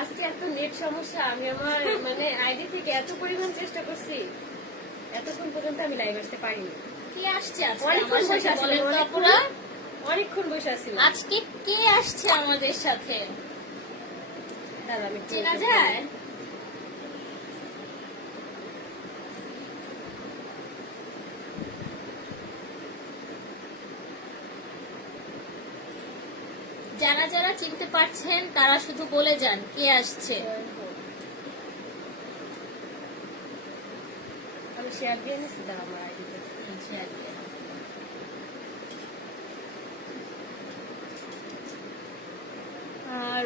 আজকে এত নেট সমস্যা, আমি আমার মানে আইডি থেকে এত পরিমাণ চেষ্টা করছি, এতক্ষণ পর্যন্ত আমি লাইভ আসতে পারিনি। কে আসছে আজকে অনেকক্ষণ আমার বসে সাথে আছি, বলেন তো আপুরা? অনেকক্ষণ বসে আছি। আজকে কে আসছে আমাদের সাথে দাঁড়া, আমি চেনা যায়? যারা যারা চিনতে পারছেন তারা শুধু বলে যান কে আসছে। আমি শেয়ার দিয়ে নিচ্ছি, দাঁড়া আমার আইডিতে।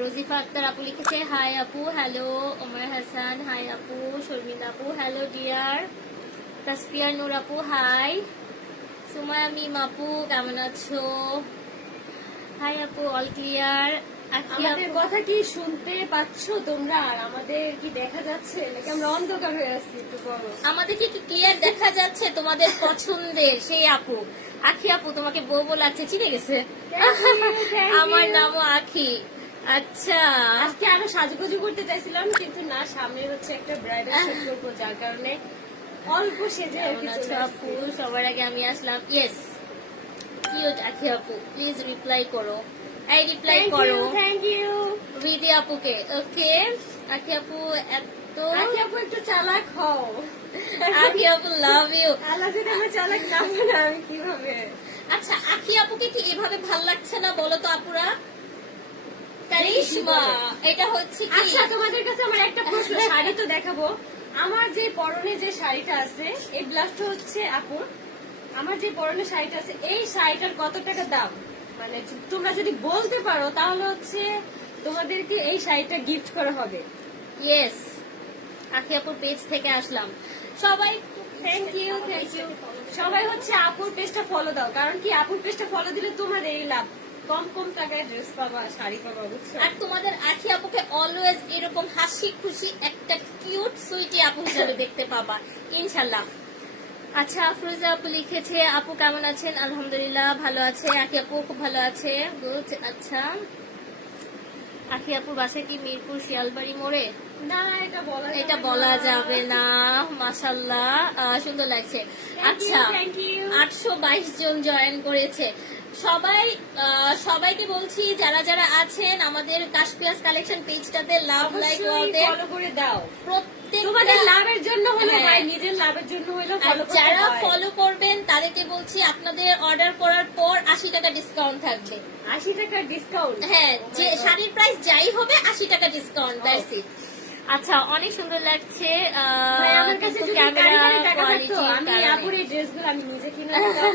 রোজিফা আক্তার আপু লিখেছে হাই আপু, হ্যালো। ওমর হাসান হাই আপু। শর্মিলা আপু হ্যালো ডিয়ার। তাসফিয়া নূর আপু হাই। সুমায়া মিম আপু কেমন আছো? হাই আপু, অল ক্লিয়ার। আমাদের কথা কি শুনতে পাচ্ছ তোমরা? আর আমাদের কি দেখা যাচ্ছে নাকি আমরা অন্ধকার হয়ে আছি? একটু বলো। আমাদেরকে কি ক্লিয়ার দেখা যাচ্ছে? তোমাদের পছন্দের সেই আপু আখি আপু, তোমাকে বউ বলে লাগছে, চিনে গেছে। আমার নামও আখি। আচ্ছা, আজকে আরো সাজুগুজু করতে চাইছিলাম, কিন্তু না, সামনে হচ্ছে একটা ব্রাইডাল শুট করবো, যার কারণে অল্প সেজে আর কি কেমন আছো চলে আপু? আসছি। সবার আগে আমি আসলাম। ইয়েস, কিউট আখি আপু, প্লিজ রিপ্লাই করো। এই রিপ্লাই করো থ্যাংক ইউ। বিদি আপুকে। ওকে আখি আপু, এত আখি আপু একটু চালাক হও। আখি আপু লাভ ইউ। আল্লাহ যদি আমার চালাক না হয়, আমি কিভাবে? আচ্ছা, আখি আপুকে কি এভাবে ভাল লাগছে না বলো তো আপুরা? কারিশমা, এটা হচ্ছে কি? আচ্ছা, তোমাদের কাছে আমার একটা প্রশ্ন, শাড়ি তো দেখাবো। আমার যে পরনে যে শাড়িটা আছে, এই ব্লাউজটা হচ্ছে আপুর। আমার যে পরনে শাড়িটা আছে, এই শাড়িটার কত টাকা দাম? মানে তোমরা যদি বলতে পারো তাহলে হচ্ছে তোমাদেরকে এই শাড়িটা গিফট করা হবে। ইয়েস, আখি আপুর পেজ থেকে আসলাম। সবাই থ্যাংক ইউ, থ্যাংক ইউ। সবাই হচ্ছে আপুর পেজটা ফলো দাও, কারণ কি আপুর পেজটা ফলো দিলে তোমাদের এই লাভ, কম কম টাকায় ড্রেস পাবা, শাড়ি পাবা, বুঝছো? আর তোমাদের আখি আপুকে অলওয়েজ এরকম হাসি খুশি একটা কিউট সুইটি আপু হিসেবে দেখতে পাবা ইনশাল্লাহ। আচ্ছা, আফরোজা আপু লিখেছে আপু কেমন আছেন? আলহামদুলিল্লাহ ভালো আছে। আখি আপু খুব ভালো আছে, গুড। আচ্ছা, আখি আপুর বাসা কি মিরপুর শিয়ালবাড়ি মোড়ে? না, এটা বলা যাবে না। মাশাল্লাহ, সুন্দর লাগছে। আচ্ছা, থ্যাংক ইউ। 822 জন জয়েন করেছে। সবাইকে বলছি যারা যারা আছেন আমাদের কাশপিয়াস কালেকশন পেজটাতে লাভ লাইক ফলো করে দাও। প্রত্যেক তোমাদের লাভের জন্য হলো, হ্যাঁ। ভাই, নিজের লাভের জন্য হলো ফলো করতে যারা হয়। ফলো করবেন তাদেরকে বলছি আপনাদের অর্ডার করার পর 80 টাকা ডিসকাউন্ট থাকবে। 80 টাকা ডিসকাউন্ট? হ্যাঁ, যে শাড়ির প্রাইস যাই হবে 80 টাকা ডিসকাউন্ট। That's it. আচ্ছা, অনেক সুন্দর লাগছে। ভাই, আমার কাছে যদি ক্যামেরা কারিগরি টাকা থাকতো, কোয়ালিটি আমি আপুর এই ড্রেসগুলো আমি নিজে কিনে নিতাম।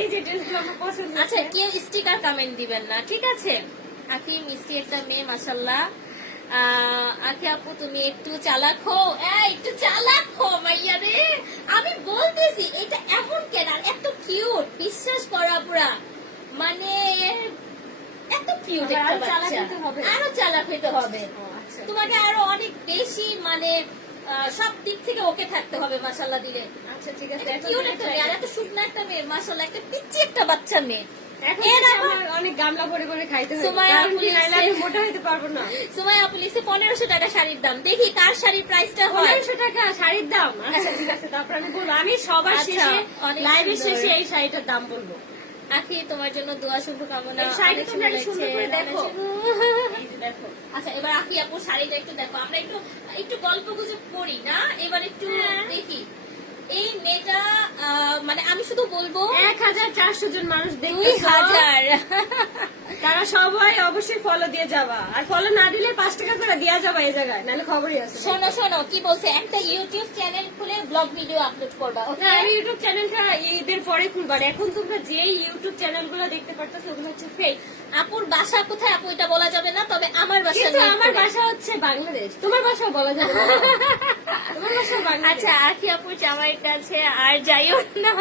এই যে ড্রেসগুলো আমার পছন্দ আচ্ছা, হচ্ছে। কেউ স্টিকার কমেন্ট দিবেন না, ঠিক আছে? আখি মিষ্টি একটা মেয়ে, মাশাল্লাহ। আখি আপু তুমি একটু চালাক হো, একটু চালাক হো মাইয়া রে। আমি বলতেছি এটা এমন কেন, আর এত কিউট, বিশ্বাস করো আপুরা, মানে এত কিউট একটা আরো চালাক বাচ্চা। হতে হবে। আরো চালাক হতে হবে, ও, আচ্ছা। তোমাকে আরো অনেক বেশি, মানে সব দিক থেকে ওকে থাকতে হবে মাশাল্লাহ দিলে। আচ্ছা, ঠিক আছে। এখন কিউট থেকে একটা try মেয়ে, আর করবো। এত শুকনা একটা মেয়ে, মাশাল্লাহ, একটা পিচ্চি একটা বাচ্চা মেয়ে। এখন এর থেকে আবার আমার অনেক গামলা ভরে ভরে খাইতে হবে, সুমাইয়া কারণ আপু কি নাইলে আমি লিখছে- মোটা হইতে পারবো না। সুমাইয়া আপু লিখছে 1500 টাকা শাড়ির দাম। দেখি কার শাড়ির প্রাইসটা হয়। 1500 টাকা শাড়ির দাম? আচ্ছা, ঠিক আছে, তারপর আমি বলবো, আমি সবার আচ্ছা, শেষে, অনেক লাইভের সুন্দর। শেষে এই শাড়িটার দাম বলবো। আখি তোমার জন্য দোয়া শুভকামনা। এই শাড়িটা অনেক তোমরা সুন্দর সুন্দর করে লাগছে। দেখো। এই যে দেখো। আচ্ছা, এবার আখি আপুর শাড়িটা একটু দেখো। আমরা একটু গল্প গুজব করি না, এবার একটু দেখি এই মেয়েটা। মানে আমি শুধু বলবো 1400 জন মানুষ 2000 তারা সবাই অবশ্যই ফলো দিয়ে যাবা, আর ফলো না দিলে 5 টাকা করে দেওয়া যাবে এই জায়গায়, নাহলে খবরই আছে। শোনো শোনো কি বলছে, একটা ইউটিউব চ্যানেল খুলে ব্লগ ভিডিও আপলোড করবা। না, আমি ইউটিউব চ্যানেলটা ঈদের পরে খুলবার। এখন তোমরা যে ইউটিউব চ্যানেলগুলো দেখতে পারতেছো ওগুলো হচ্ছে ফেক। আপুর বাসা কোথায় আপু এটা বলা যাবে না, তবে আমার বাসা কিন্তু নেই। আমার বাসা হচ্ছে বাংলাদেশ, তোমার বাসা বলা যাবে না। তোমার বাসা বাংলাদেশ। আচ্ছা, আখি আপুর জামাইয়ের কাছে আর যাইও না।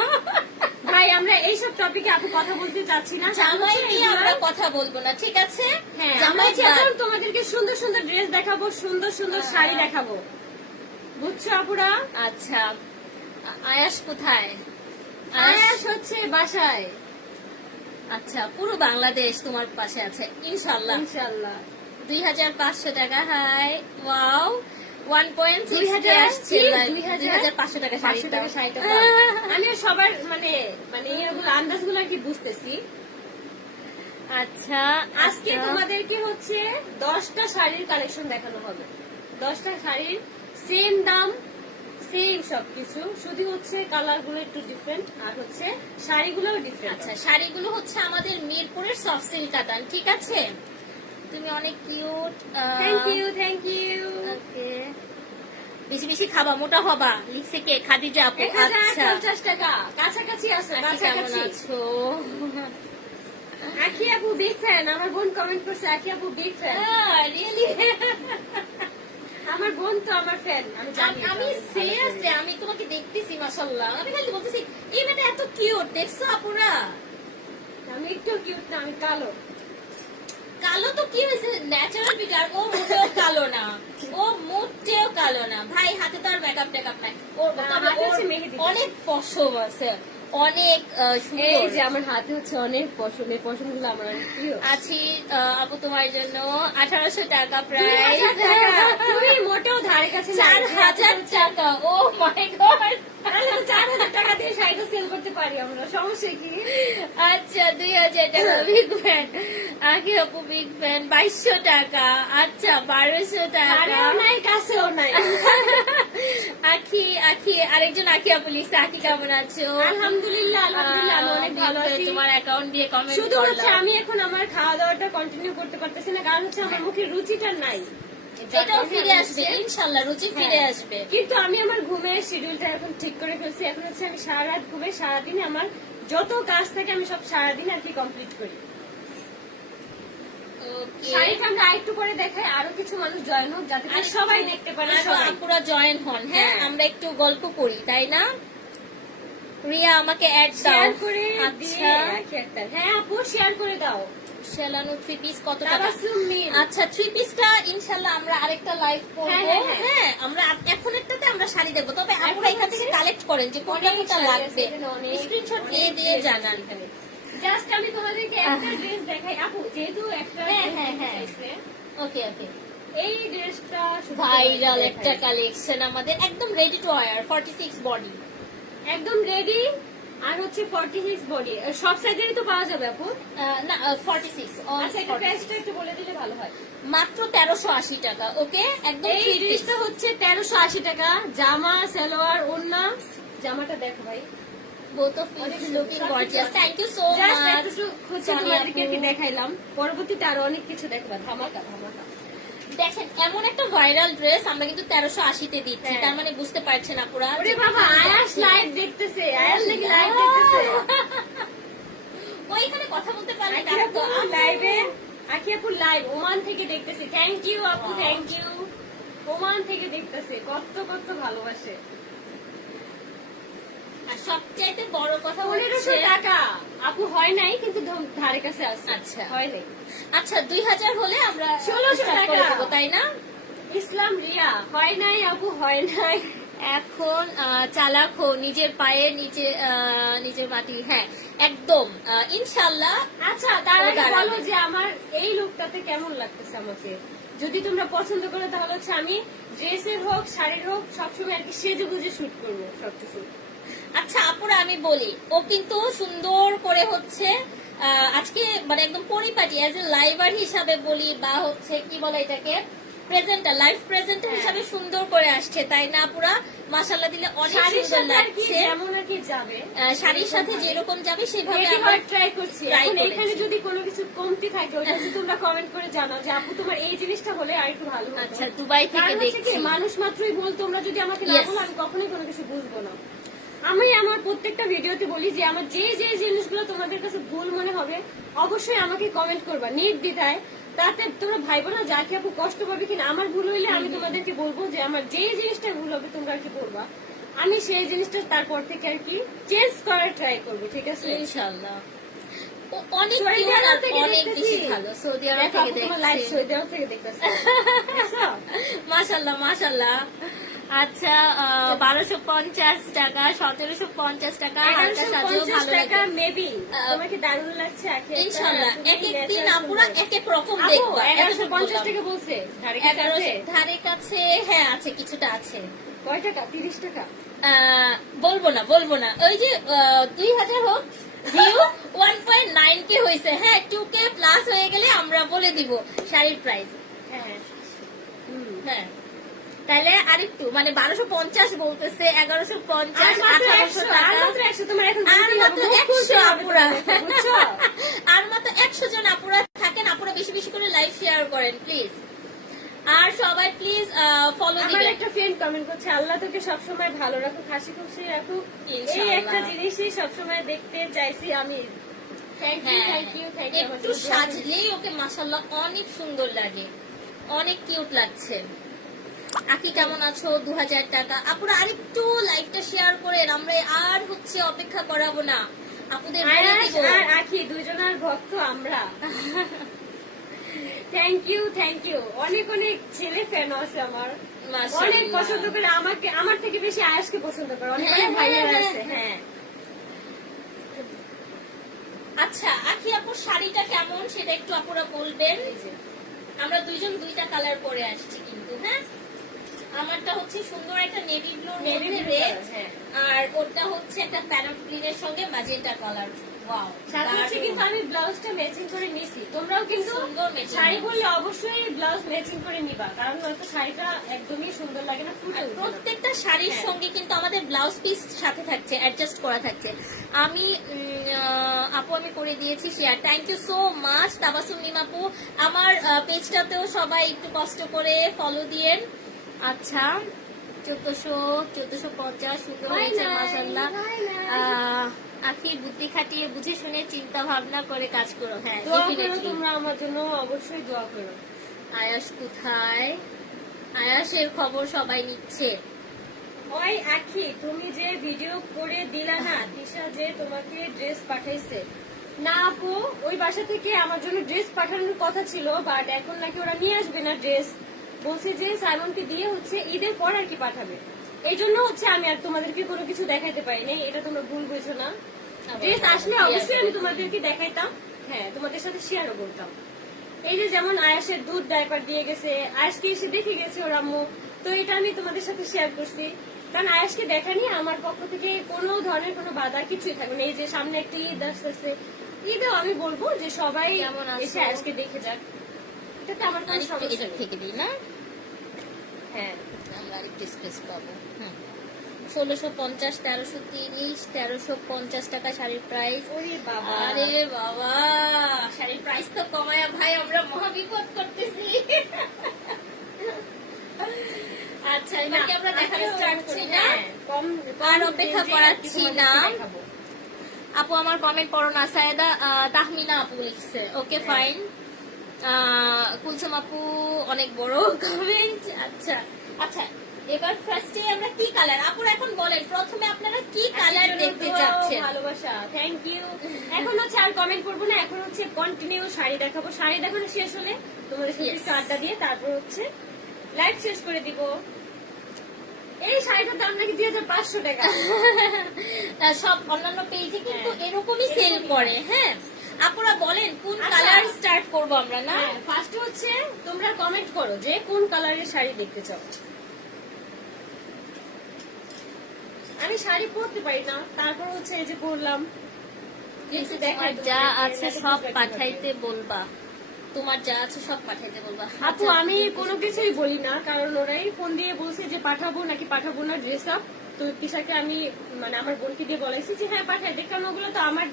ভাই, আমরা এইসব টপিকে আপু কথা বলতে চাচ্ছি না। জামাই নিয়ে আমরা কথা বলবো না, ঠিক আছে? হ্যাঁ, আমরা জামাই এখন তোমাদেরকে সুন্দর সুন্দর ড্রেস দেখাবো, সুন্দর সুন্দর শাড়ি দেখাবো, বুঝছো আপুরা? আচ্ছা, আয়াস কোথায়? আয়াস হচ্ছে বাসায়। আচ্ছা, পুরো বাংলাদেশ তোমার পাশে আছে ইনশাল্লাহ। ইনশাআল্লাহ। 2500 টাকা। হাই ওয়াও 1.6 আসছে 2500 টাকা 500 টাকা শাড়িটা দাম। আমি আর সবার মানে এগুলো আন্দাজগুলো আর কি বুঝতেছি। আচ্ছা আজকে তোমাদেরকে হচ্ছে 10টা শাড়ির কালেকশন দেখানো হবে। 10টা শাড়ির সেম দাম, সেম সবকিছু, শুধু হচ্ছে কালার গুলো একটু ডিফারেন্ট আর হচ্ছে শাড়িগুলোও ডিফারেন্ট। আচ্ছা শাড়িগুলো হচ্ছে আমাদের মিরপুরের সফট সিল্ক কাতান, ঠিক আছে? তুমি অনেক কিউট। Thank you. ওকে, বেশি বেশি খাবা, মোটা হবা, লিখছে কে? খাদিজা আপু। আচ্ছা 1050 টাকা কাছাকাছি আছে, আকি কেমন কাছাকাছি। আছো? আকি আপু বিগ ফ্যান, আমার বোন কমেন্ট করছে আকি আপু বিগ ফ্যান। রিয়েলি? আমার বোন তো আমার ফ্যান, আমি জানি। আমি সিরিয়াসলি আমি তোমাকে দেখতেছি মাশাআল্লাহ, আমি খালি বলতেছি এই মেয়েটা এত কিউট, দেখছো আপুরা? আমি একটু কিউট না, আমি কালো। কালো তো কি হয়েছে, ন্যাচারাল ফিগার। ও মোটেও কালো না, ও মোটেও কালো না ভাই, হাতে তো আর মেকআপ টেকআপ নাই। ওর না, তবে হাতে ওর হচ্ছে মেহেদি। অনেক পশম আছে, অনেক এই সুন্দর। যে আমার হাতে হচ্ছে অনেক পশম, এই পশম গুলো আমার অনেক প্রিয়। আছি আপু তোমার জন্য 1800 টাকা প্রাইস। 2000 টাকা, তুমি মোটেও ধারে কাছে না। 4000 টাকা, ও মাই গড। তাহলে তো 4000 টাকা দিয়ে শাড়িটা সেল করতে পারি আমরা, সমস্যা কি? আচ্ছা 2000 টাকা বিগ ফ্যান। আগে আপু বিগ ফ্যান 2200 টাকা। আচ্ছা 1200 টাকা। ধারেও নাই কাছেও নাই। আখি আখি আরেকজন আখি আপু লিখছে, আখি কেমন আছো? আলহামদুলিল্লাহ আলহামদুলিল্লাহ, আমি অনেক ভালো আছি। তোমার অ্যাকাউন্ট দিয়ে কমেন্ট শুধু হচ্ছে করলাম। আমি এখন আমার খাওয়া দাওয়াটা কন্টিনিউ করতে পারতেছি না, কারণ হচ্ছে আমার মুখে রুচিটা নাই। এটাও ফিরে আসবে ইনশাআল্লাহ, রুচি ফিরে হ্যাঁ। আসবে। কিন্তু আমি আমার ঘুমের শিডিউলটা এখন ঠিক করে ফেলছি। এখন হচ্ছে আমি সারা রাত ঘুমে, সারাদিনে আমার যত কাজ থাকে আমি সব সারাদিন আর কি কমপ্লিট করি। ওকে, শাড়িটা আমরা আরেকটু পরে দেখাই, আরো কিছু মানুষ জয়েন হোক যাতে করে সবাই দেখতে পারে। সবাই আপুরা জয়েন হন। হ্যাঁ হ্যাঁ। আমরা একটু গল্প করি, তাই না? রিয়া আমাকে অ্যাড দাও। শেয়ার করে আচ্ছা হ্যাঁ আপু শেয়ার করে দাও। শেলানু 3 পিস কত টাকা? তাবাসসুম মিম। আচ্ছা 3 পিসটা ইনশাআল্লাহ আমরা আরেকটা লাইভ করব। হ্যাঁ, হ্যাঁ, হ্যাঁ। হ্যাঁ আমরা এখন একটাতে আমরা শাড়ি দেখব, তবে আপনারা এখান থেকে কালেক্ট করেন যে কোনটা অনেক কোনটা শাড়ি আছে, লাগবে, এখানে অনেক- স্ক্রিনশট অনেক দিয়ে দিয়ে dress জানান। আছে এখানে। জাস্ট আমি তোমাদেরকে একটা ড্রেস দেখাই আপু, যেহেতু একটা হ্যাঁ, dress হ্যাঁ, হ্যাঁ। দেখাইছে। ওকে ওকে, এই ড্রেসটা শুধু ভাইরাল তোমাদেরকে একটা দেখাই। কালেকশন আমাদের, একদম রেডি টু ওয়্যার, 46 বডি। একদম রেডি, আর হচ্ছে 46 বডি, সব সাইজেরই তো পাওয়া যাবে আপু। না 46 আচ্ছা এটা প্রাইসটা একটু বলে দিলে ভালো হয়। মাত্র 1380 টাকা। ওকে একদম এই 3 পিস। ড্রেসটা হচ্ছে 1380 টাকা, জামা সালোয়ার ওড়না। জামাটা দেখো ভাই, both of you looking gorgeous. Thank you so just much. একটু হচ্ছে সোনিয়া তোমাদেরকে আপু। কি দেখাইলাম, পরবর্তীতে আরো অনেক কিছু দেখবা, ধামাকা ধামাকা। দেখেন এমন একটা ভাইরাল ড্রেস আমরা কিন্তু 1380 তে দিচ্ছি, হ্যাঁ। তার মানে বুঝতে পারছেন আপুরা। ওরে বাবা, আয়াস লাইভ দেখতেছে, আয়াস নাকি লাইভ দেখতেছে। ওইখানে কথা বলতে পারলে আকি আপু লাইভে, আকি আপু লাইভ ওমান থেকে দেখতেছে। থ্যাংক ইউ আপু, থ্যাংক ইউ। ওমান থেকে দেখতেছে, কত কত ভালোবাসে। আর সবচাইতে বড় কথা 1500 হচ্ছে টাকা আপু হয় নাই, কিন্তু ধারে কাছে আছে। আচ্ছা। হয় নাই। আচ্ছা 2000 হলে আমরা 1600 start করে টাকা। দেবো, তাই না? ইসলাম রিয়া হয় নাই আপু, হয় নাই। এখন চালাক হো, নিজের পায়ে নিচে নিজের মাটি। হ্যাঁ একদম ইনশাআল্লাহ। আচ্ছা তার আগে দাঁড়াবে। বলো যে আমার এই লুকটাতে কেমন লাগতেছে আমাকে। যদি তোমরা পছন্দ করো তাহলে হচ্ছে আমি ড্রেসের হোক শাড়ির হোক সবসময় আর কি সেজে গুজে শুট করবো সবকিছু। আচ্ছা আপুরা আমি বলি, ও কিন্তু সুন্দর করে হচ্ছে আজকে মানে একদম পরিপাটি অ্যাজ এ লাইভার হিসাবে বলি, বা হচ্ছে কি বলে এটাকে, প্রেজেন্টার, লাইভ প্রেজেন্টার হ্যাঁ। হিসাবে সুন্দর করে আসছে, তাই না আপুরা? মাশাআল্লাহ দিলে অনেক শাড়ির সুন্দর সাথে আর কি লাগছে। যেমন আর কি যাবে, শাড়ির সাথে যেরকম যাবে সেভাবে রেডি আমরা হওয়ার ট্রাই করছি। try এখন করেছি। এখানে যদি কোনো কিছু কমতি থাকে ওটা যদি তোমরা কমেন্ট করে জানাও যে আপু তোমার এই জিনিসটা হলে আর একটু ভালো হতো। আচ্ছা দুবাই থেকে কারণ হচ্ছে কি, দেখছি। মানুষ মাত্রই বল, তোমরা যদি আমাকে না Yes. বলো আমি কখনোই কোনো কিছু বুঝবো না। আমি আমার প্রত্যেকটা ভিডিওতে বলি যে আমার যে যে জিনিসগুলো তোমাদের কাছে ভুল মনে হবে অবশ্যই আমাকে কমেন্ট করবা নির্দ্বিধায়। তাতে তোমরা ভাইবো না যাকে আপু কষ্ট পাবে কিনা। আমার ভুল হইলে আমি তোমাদেরকে বলবো যে আমার যে জিনিসটা ভুল হবে তোমরা আর কি বলবা, আমি সেই জিনিসটা তারপর থেকে আর কি চেঞ্জ করার ট্রাই করবো, ঠিক আছে? ইনশাআল্লাহ। ও অনেক সৌদি cute আরব আর থেকে অনেক দেখতেছি। বেশি ভালো। সৌদি আরব দেখো থেকে আপু তোমার লাইভ দেখছি। সৌদি আরব থেকে দেখতেছি। দেখছো? মাশাআল্লাহ মাশাআল্লাহ। আচ্ছা 1250 টাকা, 1750 টাকা, হালকা সাজেও 1150 ভালো টাকা লাগে মেবি। তোমাকে দারুণ লাগছে আখি? ইনশাআল্লাহ। তুমি এক এক দিন natural আপুরা সুন্দর। এক এক রকম আপু, দেখবা। 1150 টাকা বলছে। ধারে কাছে আছে? ধারে কাছে হ্যাঁ আছে, কিছুটা আছে। কয় টাকা? 30 টাকা। বলবো না ওই যে 2000 হোক ভিউ 1.9k হয়েছে, হ্যাঁ 2k প্লাস হয়ে গেলে আমরা বলে দিব শাড়ির প্রাইস। হ্যাঁ। হ্যাঁ তাহলে আরেকটু মানে 1250 বলতেছে, 1150, আর মাত্র 1800 100, টাকা, আর মাত্র 100, তোমার এখন আর বুঝতেই মাত্র হবে, মুখ 100 খুলতে হবে আপুরা তোমাকে, বুঝছো? আর মাত্র 100 জন আপুরা থাকেন। আপুরা বেশি বেশি করে লাইভ শেয়ার করেন প্লিজ, আর সবাই প্লিজ ফলো আমার দিবেন। একটা ফ্রেন্ড কমেন্ট করছে, আল্লাহ তোকে সবসময় ভালো রাখুক, হাসি খুশি রাখুক। এই ইনশাআল্লাহ। একটা জিনিসই সবসময় দেখতে চাইছি আমি। থ্যাংক ইউ, হ্যাঁ থ্যাংক ইউ, থ্যাংক ইউ। একটু সাজলেই ওকে মাশাআল্লাহ অনেক সুন্দর লাগে, অনেক কিউট লাগছে। আকি কেমন আছো? 2000 টাকা। আপুরা আরেকটু লাইভটা শেয়ার করেন, আমরা আর হচ্ছে অপেক্ষা করাবো না, আপুদের বলে আয়াস দিব। আর আখি দুজনের ভক্ত আমরা। Thank you, thank you. অনেক অনেক ছেলে ফ্যান আছে আমার, মাশাআল্লাহ। অনেক পছন্দ করে আমাকে, আমার থেকে বেশি আয়াসকে পছন্দ করে। অনেক অনেক হ্যাঁ, ভাইয়ারা হ্যাঁ, আছে। হ্যাঁ। হ্যাঁ, আচ্ছা আখি আপুর শাড়িটা কেমন সেটা একটু আপুরা বলবেন। এই যে। আমরা দুইজন দুইটা কালার পরে আসছি কিন্তু, হ্যাঁ আমারটা হচ্ছে সুন্দর একটা নেভি ব্লুর Navy মধ্যে blue রেড, color, হ্যাঁ। আর ওটা হচ্ছে একটা প্যারট গ্রিনের সঙ্গে ম্যাজেন্টা কালার। ওয়াও সাথে হচ্ছে কিন্তু আমি ব্লাউজটা ম্যাচিং করে নিছি। তোমরাও কিন্তু সুন্দর matching শাড়ি নিয়েছো। পরলে অবশ্যই ব্লাউজ ম্যাচিং করে নিবা, কারণ হয়তো শাড়িটা একদমই সুন্দর লাগে না, ফুটে আর উঠবে না। প্রত্যেকটা শাড়ির হ্যাঁ। সঙ্গে কিন্তু আমাদের ব্লাউজ পিস সাথে থাকছে, অ্যাডজাস্ট করা থাকছে। আমি আপু আমি করে দিয়েছি share, thank you so much Tabassum Nim আপু। আমার পেজটাতেও সবাই একটু কষ্ট করে ফলো দিয়েন। আচ্ছা 1450 সুন্দর Bye হয়েছে bye, মাশাআল্লাহ। bye bye। আখির বুদ্ধি খাটিয়ে বুঝে শুনে চিন্তা ভাবনা করে কাজ করো। হ্যাঁ দোয়া করো definitely। তোমরা আমার জন্য, অবশ্যই দোয়া করো। আয়াস কোথায়? আয়াসের খবর সবাই নিচ্ছে। ওই আখি, তুমি যে ভিডিও করে দিলা না, তিশা যে তোমাকে ড্রেস পাঠাইছে না আপু, ওই বাসা থেকে আমার জন্য ড্রেস পাঠানোর কথা ছিল, বাট এখন নাকি ওরা নিয়ে আসবে না ড্রেস। বলছে যে সাইমনকে দিয়ে হচ্ছে ঈদের পর আর কি পাঠাবে। এই জন্য হচ্ছে আমি আর তোমাদেরকে কোনো কিছু দেখাইতে পারিনি, এটা তোমরা ভুল বুঝো না। ড্রেস আসলে অবশ্যই আমি তোমাদেরকে দেখাইতাম, হ্যাঁ তোমাদের সাথে শেয়ারও করতাম। এই যে যেমন আয়াসের দুধ ডাইপার দিয়ে গেছে, আয়াসকে এসে দেখে গেছে ওর আম্মু, তো এটা আমি তোমাদের সাথে শেয়ার করছি। কারণ আয়াসকে দেখানি আমার পক্ষ থেকে কোনো ধরনের কোনো বাধা কিছুই থাকবে না। এই যে সামনে একটা ঈদ আসতেছে, ঈদেও আমি বলবো যে সবাই কেমন আছো? এসে আয়াসকে দেখে যাক, এটাতে আমার কোনো আরেকটু সমস্যা এটার নেই। থেকে দিই না, হ্যাঁ, আমরা আরেকটু স্পেস পাবো। 1650, 1330, 1350 টাকা শাড়ির প্রাইস। ওরে বাবা। আরে বাবা, শাড়ির প্রাইস তো কমায়া ভাই আমরা মহাবিপদ করতেছি। আচ্ছা এবার কি আমরা দেখানো স্টার্ট করছি না? হ্যাঁ, কম আর অপেক্ষা রেঞ্জে করাচ্ছি তোমাদেরকে না। দেখাবো। আপু আমার কমেন্ট পড়ো না, সায়েদা তাহমিনা আপু লিখছে, ওকে হ্যাঁ। ফাইন। কুলসুম আপু অনেক বড় কমেন্ট। আচ্ছা আচ্ছা এবার ফার্স্টে আমরা কি কালার, আপুরা এখন বলেন প্রথমে আপনারা কি কালার জন্য দেখতে দোয়া ও চাচ্ছেন? ভালোবাসা, থ্যাংক ইউ। এখন হচ্ছে আর কমেন্ট করবো না, এখন হচ্ছে কন্টিনিউ শাড়ি দেখাবো। শাড়ি দেখানো শেষ হলে তোমাদের সাথে Yes. একটু আড্ডা দিয়ে তারপর হচ্ছে লাইভ শেষ করে দিব। এই শাড়িটার দাম নাকি 2500 টাকা। সব অন্যান্য পেজে কিন্তু হ্যাঁ, এরকমই সেল এরকমই। করে। হ্যাঁ আপুরা বলেন কোন আচ্ছা। কালার স্টার্ট করব আমরা না? হ্যাঁ, ফার্স্ট হচ্ছে তোমরা কমেন্ট করো যে কোন কালারের শাড়ি দেখতে চাও। আমি শাড়ি পরতে পারি না, তারপর হচ্ছে এই যে পরলাম। কিছু দেখাই তোমার যা তোমাদেরকে, আছে নাকি সব বুঝবে পাঠাইতে বলবা, তোমার যা আছে সব পাঠাইতে বলবা। আপু আচ্ছা, আমি কোনো কিছুই বলি না, কারণ ওরাই ফোন দিয়ে বলছে যে পাঠাবো নাকি পাঠাবো না ড্রেস আপ। তো তিশাকে আমি মানে আমার বোনকে দিয়ে বলেছি যে হ্যাঁ পাঠাই দে, কারণ ওগুলো তো আমার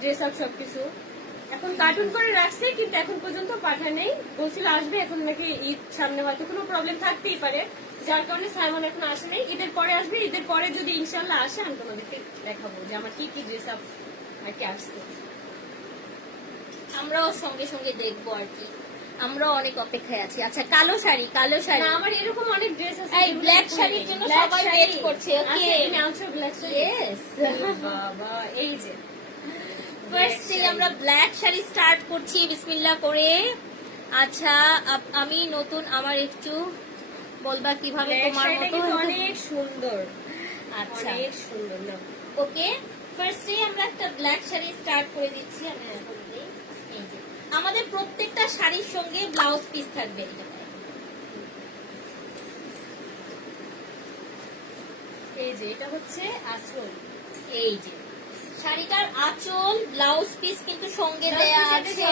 ড্রেস আপ সবকিছু। এখন কার্টুন করে রাখছে কিন্তু এখন পর্যন্ত পাঠা নেই, বলছিল আসবে, এখন নাকি ঈদ সামনে হয়তো কোনো প্রবলেম থাকতেই পারে, যার কারণে সাইমন এখন আসে নাই। ঈদের পরে আসবে, ঈদের পরে যদি ইনশাল্লাহ আসে আমি তোমাদেরকে দেখাবো যে আমার কি কি ড্রেস আপ আর কি আসছে। আমরাও সঙ্গে সঙ্গে দেখবো আর কি, আমরাও অনেক অপেক্ষায় আছি। আচ্ছা কালো শাড়ি, কালো শাড়ি। না, আমার এরকম অনেক ড্রেস আছে। এই ব্ল্যাক শাড়ির জন্য সবাই ওয়েট করছে। ওকে তুমি আনছো ব্ল্যাক শাড়ি? ইয়েস, বাবা এই যে ফার্স্টে আমরা ব্ল্যাক শাড়ি স্টার্ট করছি বিসমিল্লাহ করে। আচ্ছা আমি নতুন, আমার একটু বলবা কিভাবে Black তোমার শাড়িটা মতো কিন্তু অনেক সুন্দর, আচ্ছা অনেক সুন্দর না? ওকে, ফার্স্টে আমরা একটা ব্ল্যাক শাড়ি স্টার্ট করে দিচ্ছি। আমি এখন দিই। এই যে, আমাদের প্রত্যেকটা শাড়ির সঙ্গে ব্লাউজ পিস থাকবে। এটা এই যে এটা হচ্ছে আঁচল, এই যে শাড়িটার আঁচল, ব্লাউজ পিস কিন্তু সঙ্গে দেয়া আছে।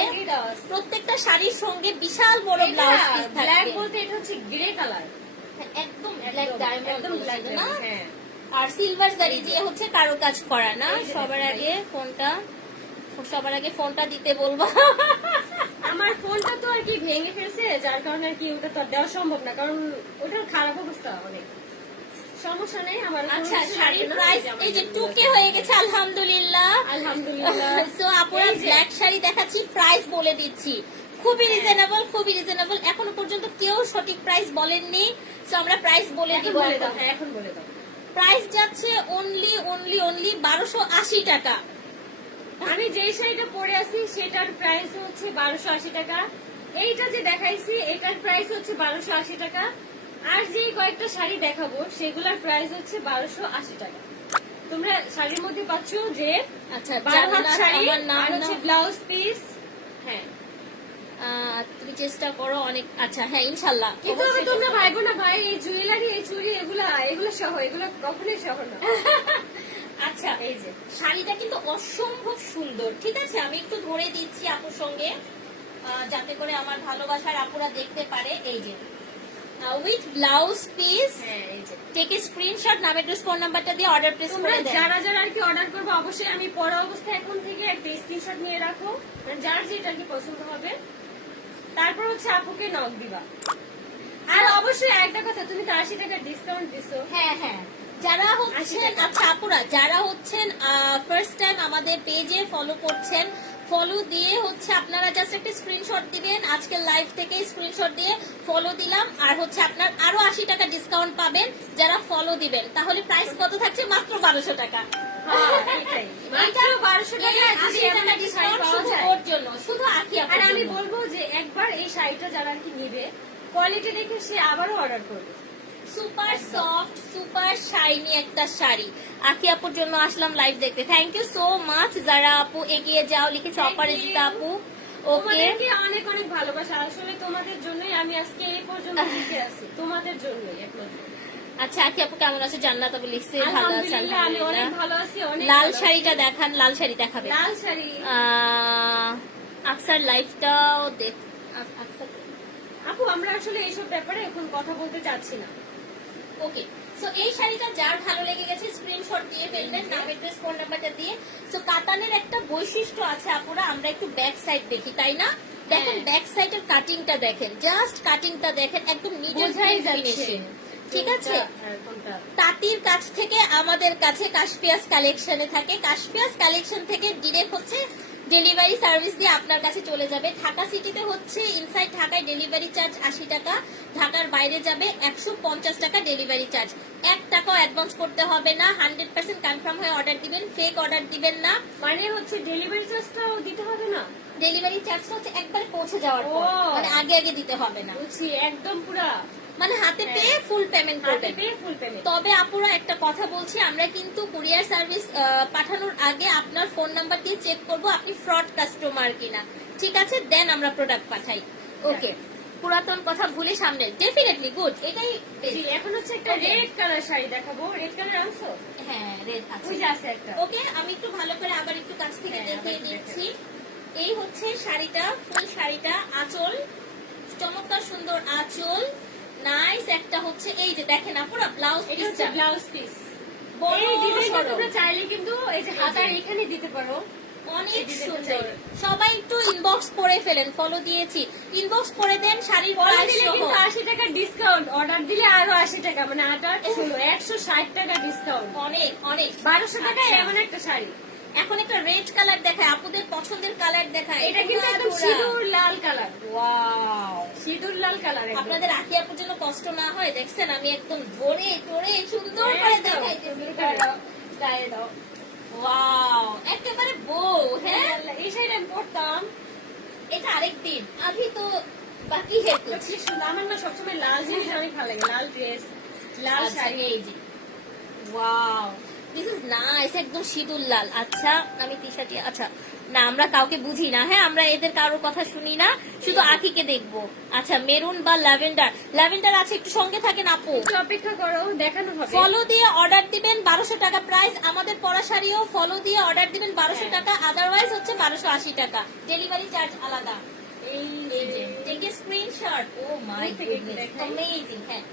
প্রত্যেকটা শাড়ির সঙ্গে বিশাল বড় ব্লাউজ পিস ব্ল্যাক থাকবে। বলতে এটা হচ্ছে গ্রে কালার, একদম ব্ল্যাক ডায়মন্ড একদম ব্ল্যাক না, হ্যাঁ। আর সিলভার জারি দিয়ে হচ্ছে কারো কাজ করা না। এই যে সবার আগে ফোনটা দিতে বলবো। আমার ফোনটা তো আর কি ভেঙে ফেলছে, যার কারণে আর কি ওটা তো আর দেওয়া সম্ভব না, কারণ ওটার খারাপ অবস্থা অনেক। সমস্যা নেই আমার। আচ্ছা, শাড়ির প্রাইস এই যে 2K হয়ে গেছে আলহামদুলিল্লাহ। আলহামদুলিল্লাহ। সো আপুরা ব্ল্যাক শাড়ি দেখাচ্ছি, প্রাইস বলে দিচ্ছি, খুবই রিজনেবল, খুবই রিজনেবল। এখনো পর্যন্ত কেউ সঠিক প্রাইস বলেননি, সো আমরা প্রাইস বলে দিব। বলে দাও, হ্যাঁ এখন বলে দাও। প্রাইস যাচ্ছে অনলি 1280 টাকা। আমি যেই শাড়িটা পরে আছি সেটার প্রাইস হচ্ছে 1280 টাকা। এইটা যে দেখাইছি এটার প্রাইস হচ্ছে 1280 টাকা। আর যেই কয়েকটা শাড়ি দেখাবো সেগুলোর প্রাইস হচ্ছে 1280 টাকা। তোমরা শাড়ির মধ্যে পাচ্ছ যে আচ্ছা, 12 হাত শাড়ি আমার নাম আর হচ্ছে ব্লাউজ পিস। হ্যাঁ, তুমি চেষ্টা করো অনেক। আচ্ছা হ্যাঁ, ইনশাল্লাহ। কিন্তু আমি তোমরা ভাইবো না ভাই এই জুয়েলারি এই চুড়ি এগুলো সহ, এগুলো কখনোই সহ না। আচ্ছা, এই যে শাড়িটা কিন্তু অসম্ভব সুন্দর, ঠিক আছে? আমি একটু ধরে দিচ্ছি আপুর সঙ্গে, যাতে করে আমার ভালোবাসার আপুরা দেখতে পারে। এই যে উইথ ব্লাউজ পিস, হ্যাঁ এই যে টেক এ স্ক্রিনশট, নাম অ্যাড্রেস ফোন নাম্বারটা দিয়ে অর্ডার প্লেস তোমরা করে দেন। যারা যারা আর কি অর্ডার করবে অবশ্যই আমি পরে অবস্থায় এখন থেকে একটা স্ক্রিনশট নিয়ে রাখো, মানে যার যেটা আর কি পছন্দ হবে, তারপর হচ্ছে আপুকে নক দিবা। আর অবশ্যই একটা কথা, তুমি তো 80 টাকা ডিসকাউন্ট দিছো। হ্যাঁ হ্যাঁ, যারা হচ্ছেন, আচ্ছা আপুরা যারা হচ্ছেন ফার্স্ট টাইম আমাদের পেজে ফলো করছেন, ফলো দিয়ে হচ্ছে আপনারা জাস্ট একটা স্ক্রিনশট দিবেন, আজকের লাইভ থেকে স্ক্রিনশট দিয়ে ফলো দিলাম, আর হচ্ছে আপনার আরো 80 টাকা ডিসকাউন্ট পাবেন যারা ফলো দিবেন। তাহলে প্রাইস কত থাকছে? মাত্র 1200 টাকা। হ্যাঁ, এটাই। মাত্র 1200 টাকা যদি এমন একটা শাড়ি পাওয়া শুধু যায়। ওর জন্য, শুধু আঁকি আপুর আর আমি জন্য। বলবো যে একবার এই শাড়িটা যারা আর কি নেবে, কোয়ালিটি দেখে সে আবারও অর্ডার করবে। সুপার সফট, সুপার শাইনি একটা শাড়ি। আঁকি আপুর জন্য আসলাম লাইভ দেখতে। Thank you so much. যারা আপু এগিয়ে যাও লিখেছে, অপরাজিতা আপু। ওকে, তোমাদেরকে অনেক অনেক ভালোবাসা, আসলে তোমাদের জন্যই আমি আজকে এই পর্যন্ত লিখে আছি, তোমাদের জন্যই একমাত্র। আচ্ছা আঁকি আপু কেমন আছে? জান্নাত আপু লিখছে ভালো আছে আলহামদুলিল্লাহ, আমি অনেক আলহামদুলিল্লাহ। ভালো আছি, অনেক লাল ভালো আছি। শাড়িটা দেখান, লাল শাড়ি দেখাবে। লাল শাড়ি আকসার লাইফটাও দেখ। আকসার, আপু আমরা আসলে এইসব ব্যাপারে এখন কথা বলতে চাচ্ছি না। ওকে, সো এই শাড়িটা যার ভালো লেগে গেছে স্ক্রিনশট দিয়ে ফেলবেন, নাম অ্যাড্রেস ফোন নাম্বারটা দিয়ে। সো কাতানের একটা বৈশিষ্ট্য আছে আপুরা, আমরা একটু ব্যাক সাইড দেখি, তাই না? দেখেন ব্যাক সাইডের কাটিংটা দেখেন, জাস্ট কাটিংটা দেখেন, একদম নিজের বোঝাই যাচ্ছে। ফিনিশিং, ঠিক আছে? কোনটা? তাঁতির কাছ থেকে আমাদের কাছে কাশপিয়াস কালেকশনে থাকে, কাশপিয়াস কালেকশন থেকে ডিরেক্ট হচ্ছে ডেলিভারি সার্ভিস দিয়ে আপনার কাছে চলে যাবে। ঢাকা সিটিতে হচ্ছে ইনসাইড ঢাকায় ডেলিভারি চার্জ 80 টাকা, ঢাকার বাইরে যাবে 150 টাকা ডেলিভারি চার্জ। 1 টাকাও অ্যাডভান্স করতে হবে না, 100% কনফার্ম হয়ে অর্ডার দিবেন, ফেক অর্ডার দিবেন না। মানে হচ্ছে ডেলিভারি চার্জটাও দিতে হবে না? ডেলিভারি চার্জটা হচ্ছে একবার পৌঁছে যাওয়ার পর, ও। মানে আগে আগে দিতে হবে না, বুঝছি, একদম পুরা মানে হাতে পেয়ে ফুল পেমেন্ট করবেন। Full payment. তবে আপুরা একটা কথা বলছি, আমরা কিন্তু কুরিয়ার সার্ভিস পাঠানোর আগে আপনার ফোন নাম্বার দিয়ে চেক করব আপনি ফ্রড কাস্টমার কিনা, ঠিক আছে? দেন আমরা প্রোডাক্ট পাঠাই। ওকে, পুরাতন কথা ভুলে সামনে, ডেফিনেটলি গুড। এটাই best। জি, এখন হচ্ছে একটা রেড কালার শাড়ি দেখাবো। রেড কালার আনছো? হ্যাঁ, রেড আছে। ওই যে আছে একটা। ওকে, আমি একটু ভালো করে আবার একটু কাছ থেকে হ্যাঁ, দেখিয়ে আবার দিচ্ছি। এই হচ্ছে শাড়িটা, ফুল শাড়িটা, আঁচল চমৎকার সুন্দর আঁচল, নাইস একটা হচ্ছে এই যে দেখেন আপুরা ব্লাউজ এটা হচ্ছে পিসটা ব্লাউজ পিস। বড় এই ডিজাইনটা সড়ো। তোমরা চাইলে কিন্তু এই যে হাতার এখানে দিতে পারো। অনেক এই ডিজাইনটা সুন্দর। চাইলে। সবাই একটু ইনবক্স করে ফেলেন, ফলো দিয়েছি, ইনবক্স করে দেন শাড়ির অর্ডার প্রাইস দিলে সহ। কিন্তু 80 টাকা ডিসকাউন্ট, অর্ডার দিলে আরো 80 টাকা, মানে 160 টাকা ডিসকাউন্ট। অনেক অনেক 1200 টাকা আচ্ছা। এমন একটা শাড়ি। এখন একটা রেড কালার দেখায়, আপুদের পছন্দের কালার দেখায়। এটা কিন্তু একদম পুরা। সিঁদুর লাল কালার, ওয়াও, সিঁদুর লাল কালার। আপনাদের আঁকি আপুর জন্য কষ্ট না হয়, দেখছেন আমি একদম ধরে টরে সুন্দর করে একদম, দেখাইতেছি। সুন্দর করে। গায়ে দাও। ওয়াও, একেবারে বউ। হ্যাঁ, এই শাড়িটা আমি পরতাম। এটা আরেকদিন, আভি তো বাকি হেড তো কি সুন্দর, আমার না সবসময় লাল জিনিস অনেক ভালো লাগে, লাল ড্রেস, লাল শাড়ি। এই যে ওয়াও, দিস ইজ নাইস, একদম সিঁদুর লাল। আচ্ছা আমি টি-শার্টে, আচ্ছা না আমরা কাউকে বুঝি না, হ্যাঁ আমরা এদের কারোর কথা শুনি না, শুধু আখিকে দেখবো। আচ্ছা মেরুন বা ল্যাভেন্ডার, ল্যাভেন্ডার আছে, একটু সঙ্গে থাকেন আপু। একটু অপেক্ষা করো, দেখানো হবে। ফলো দিয়ে অর্ডার দিবেন 1200 টাকা প্রাইস। আমাদের পরা শাড়িও ফলো দিয়ে অর্ডার দিবেন 1200 টাকা, আদারওয়াইজ হচ্ছে 1280 টাকা, ডেলিভারি চার্জ আলাদা। এই এই যে টেক এ স্ক্রিনশট। ও মাই দূর থেকে একটু গুডনেস, দেখাই। অ্যামেজিং। হ্যাঁ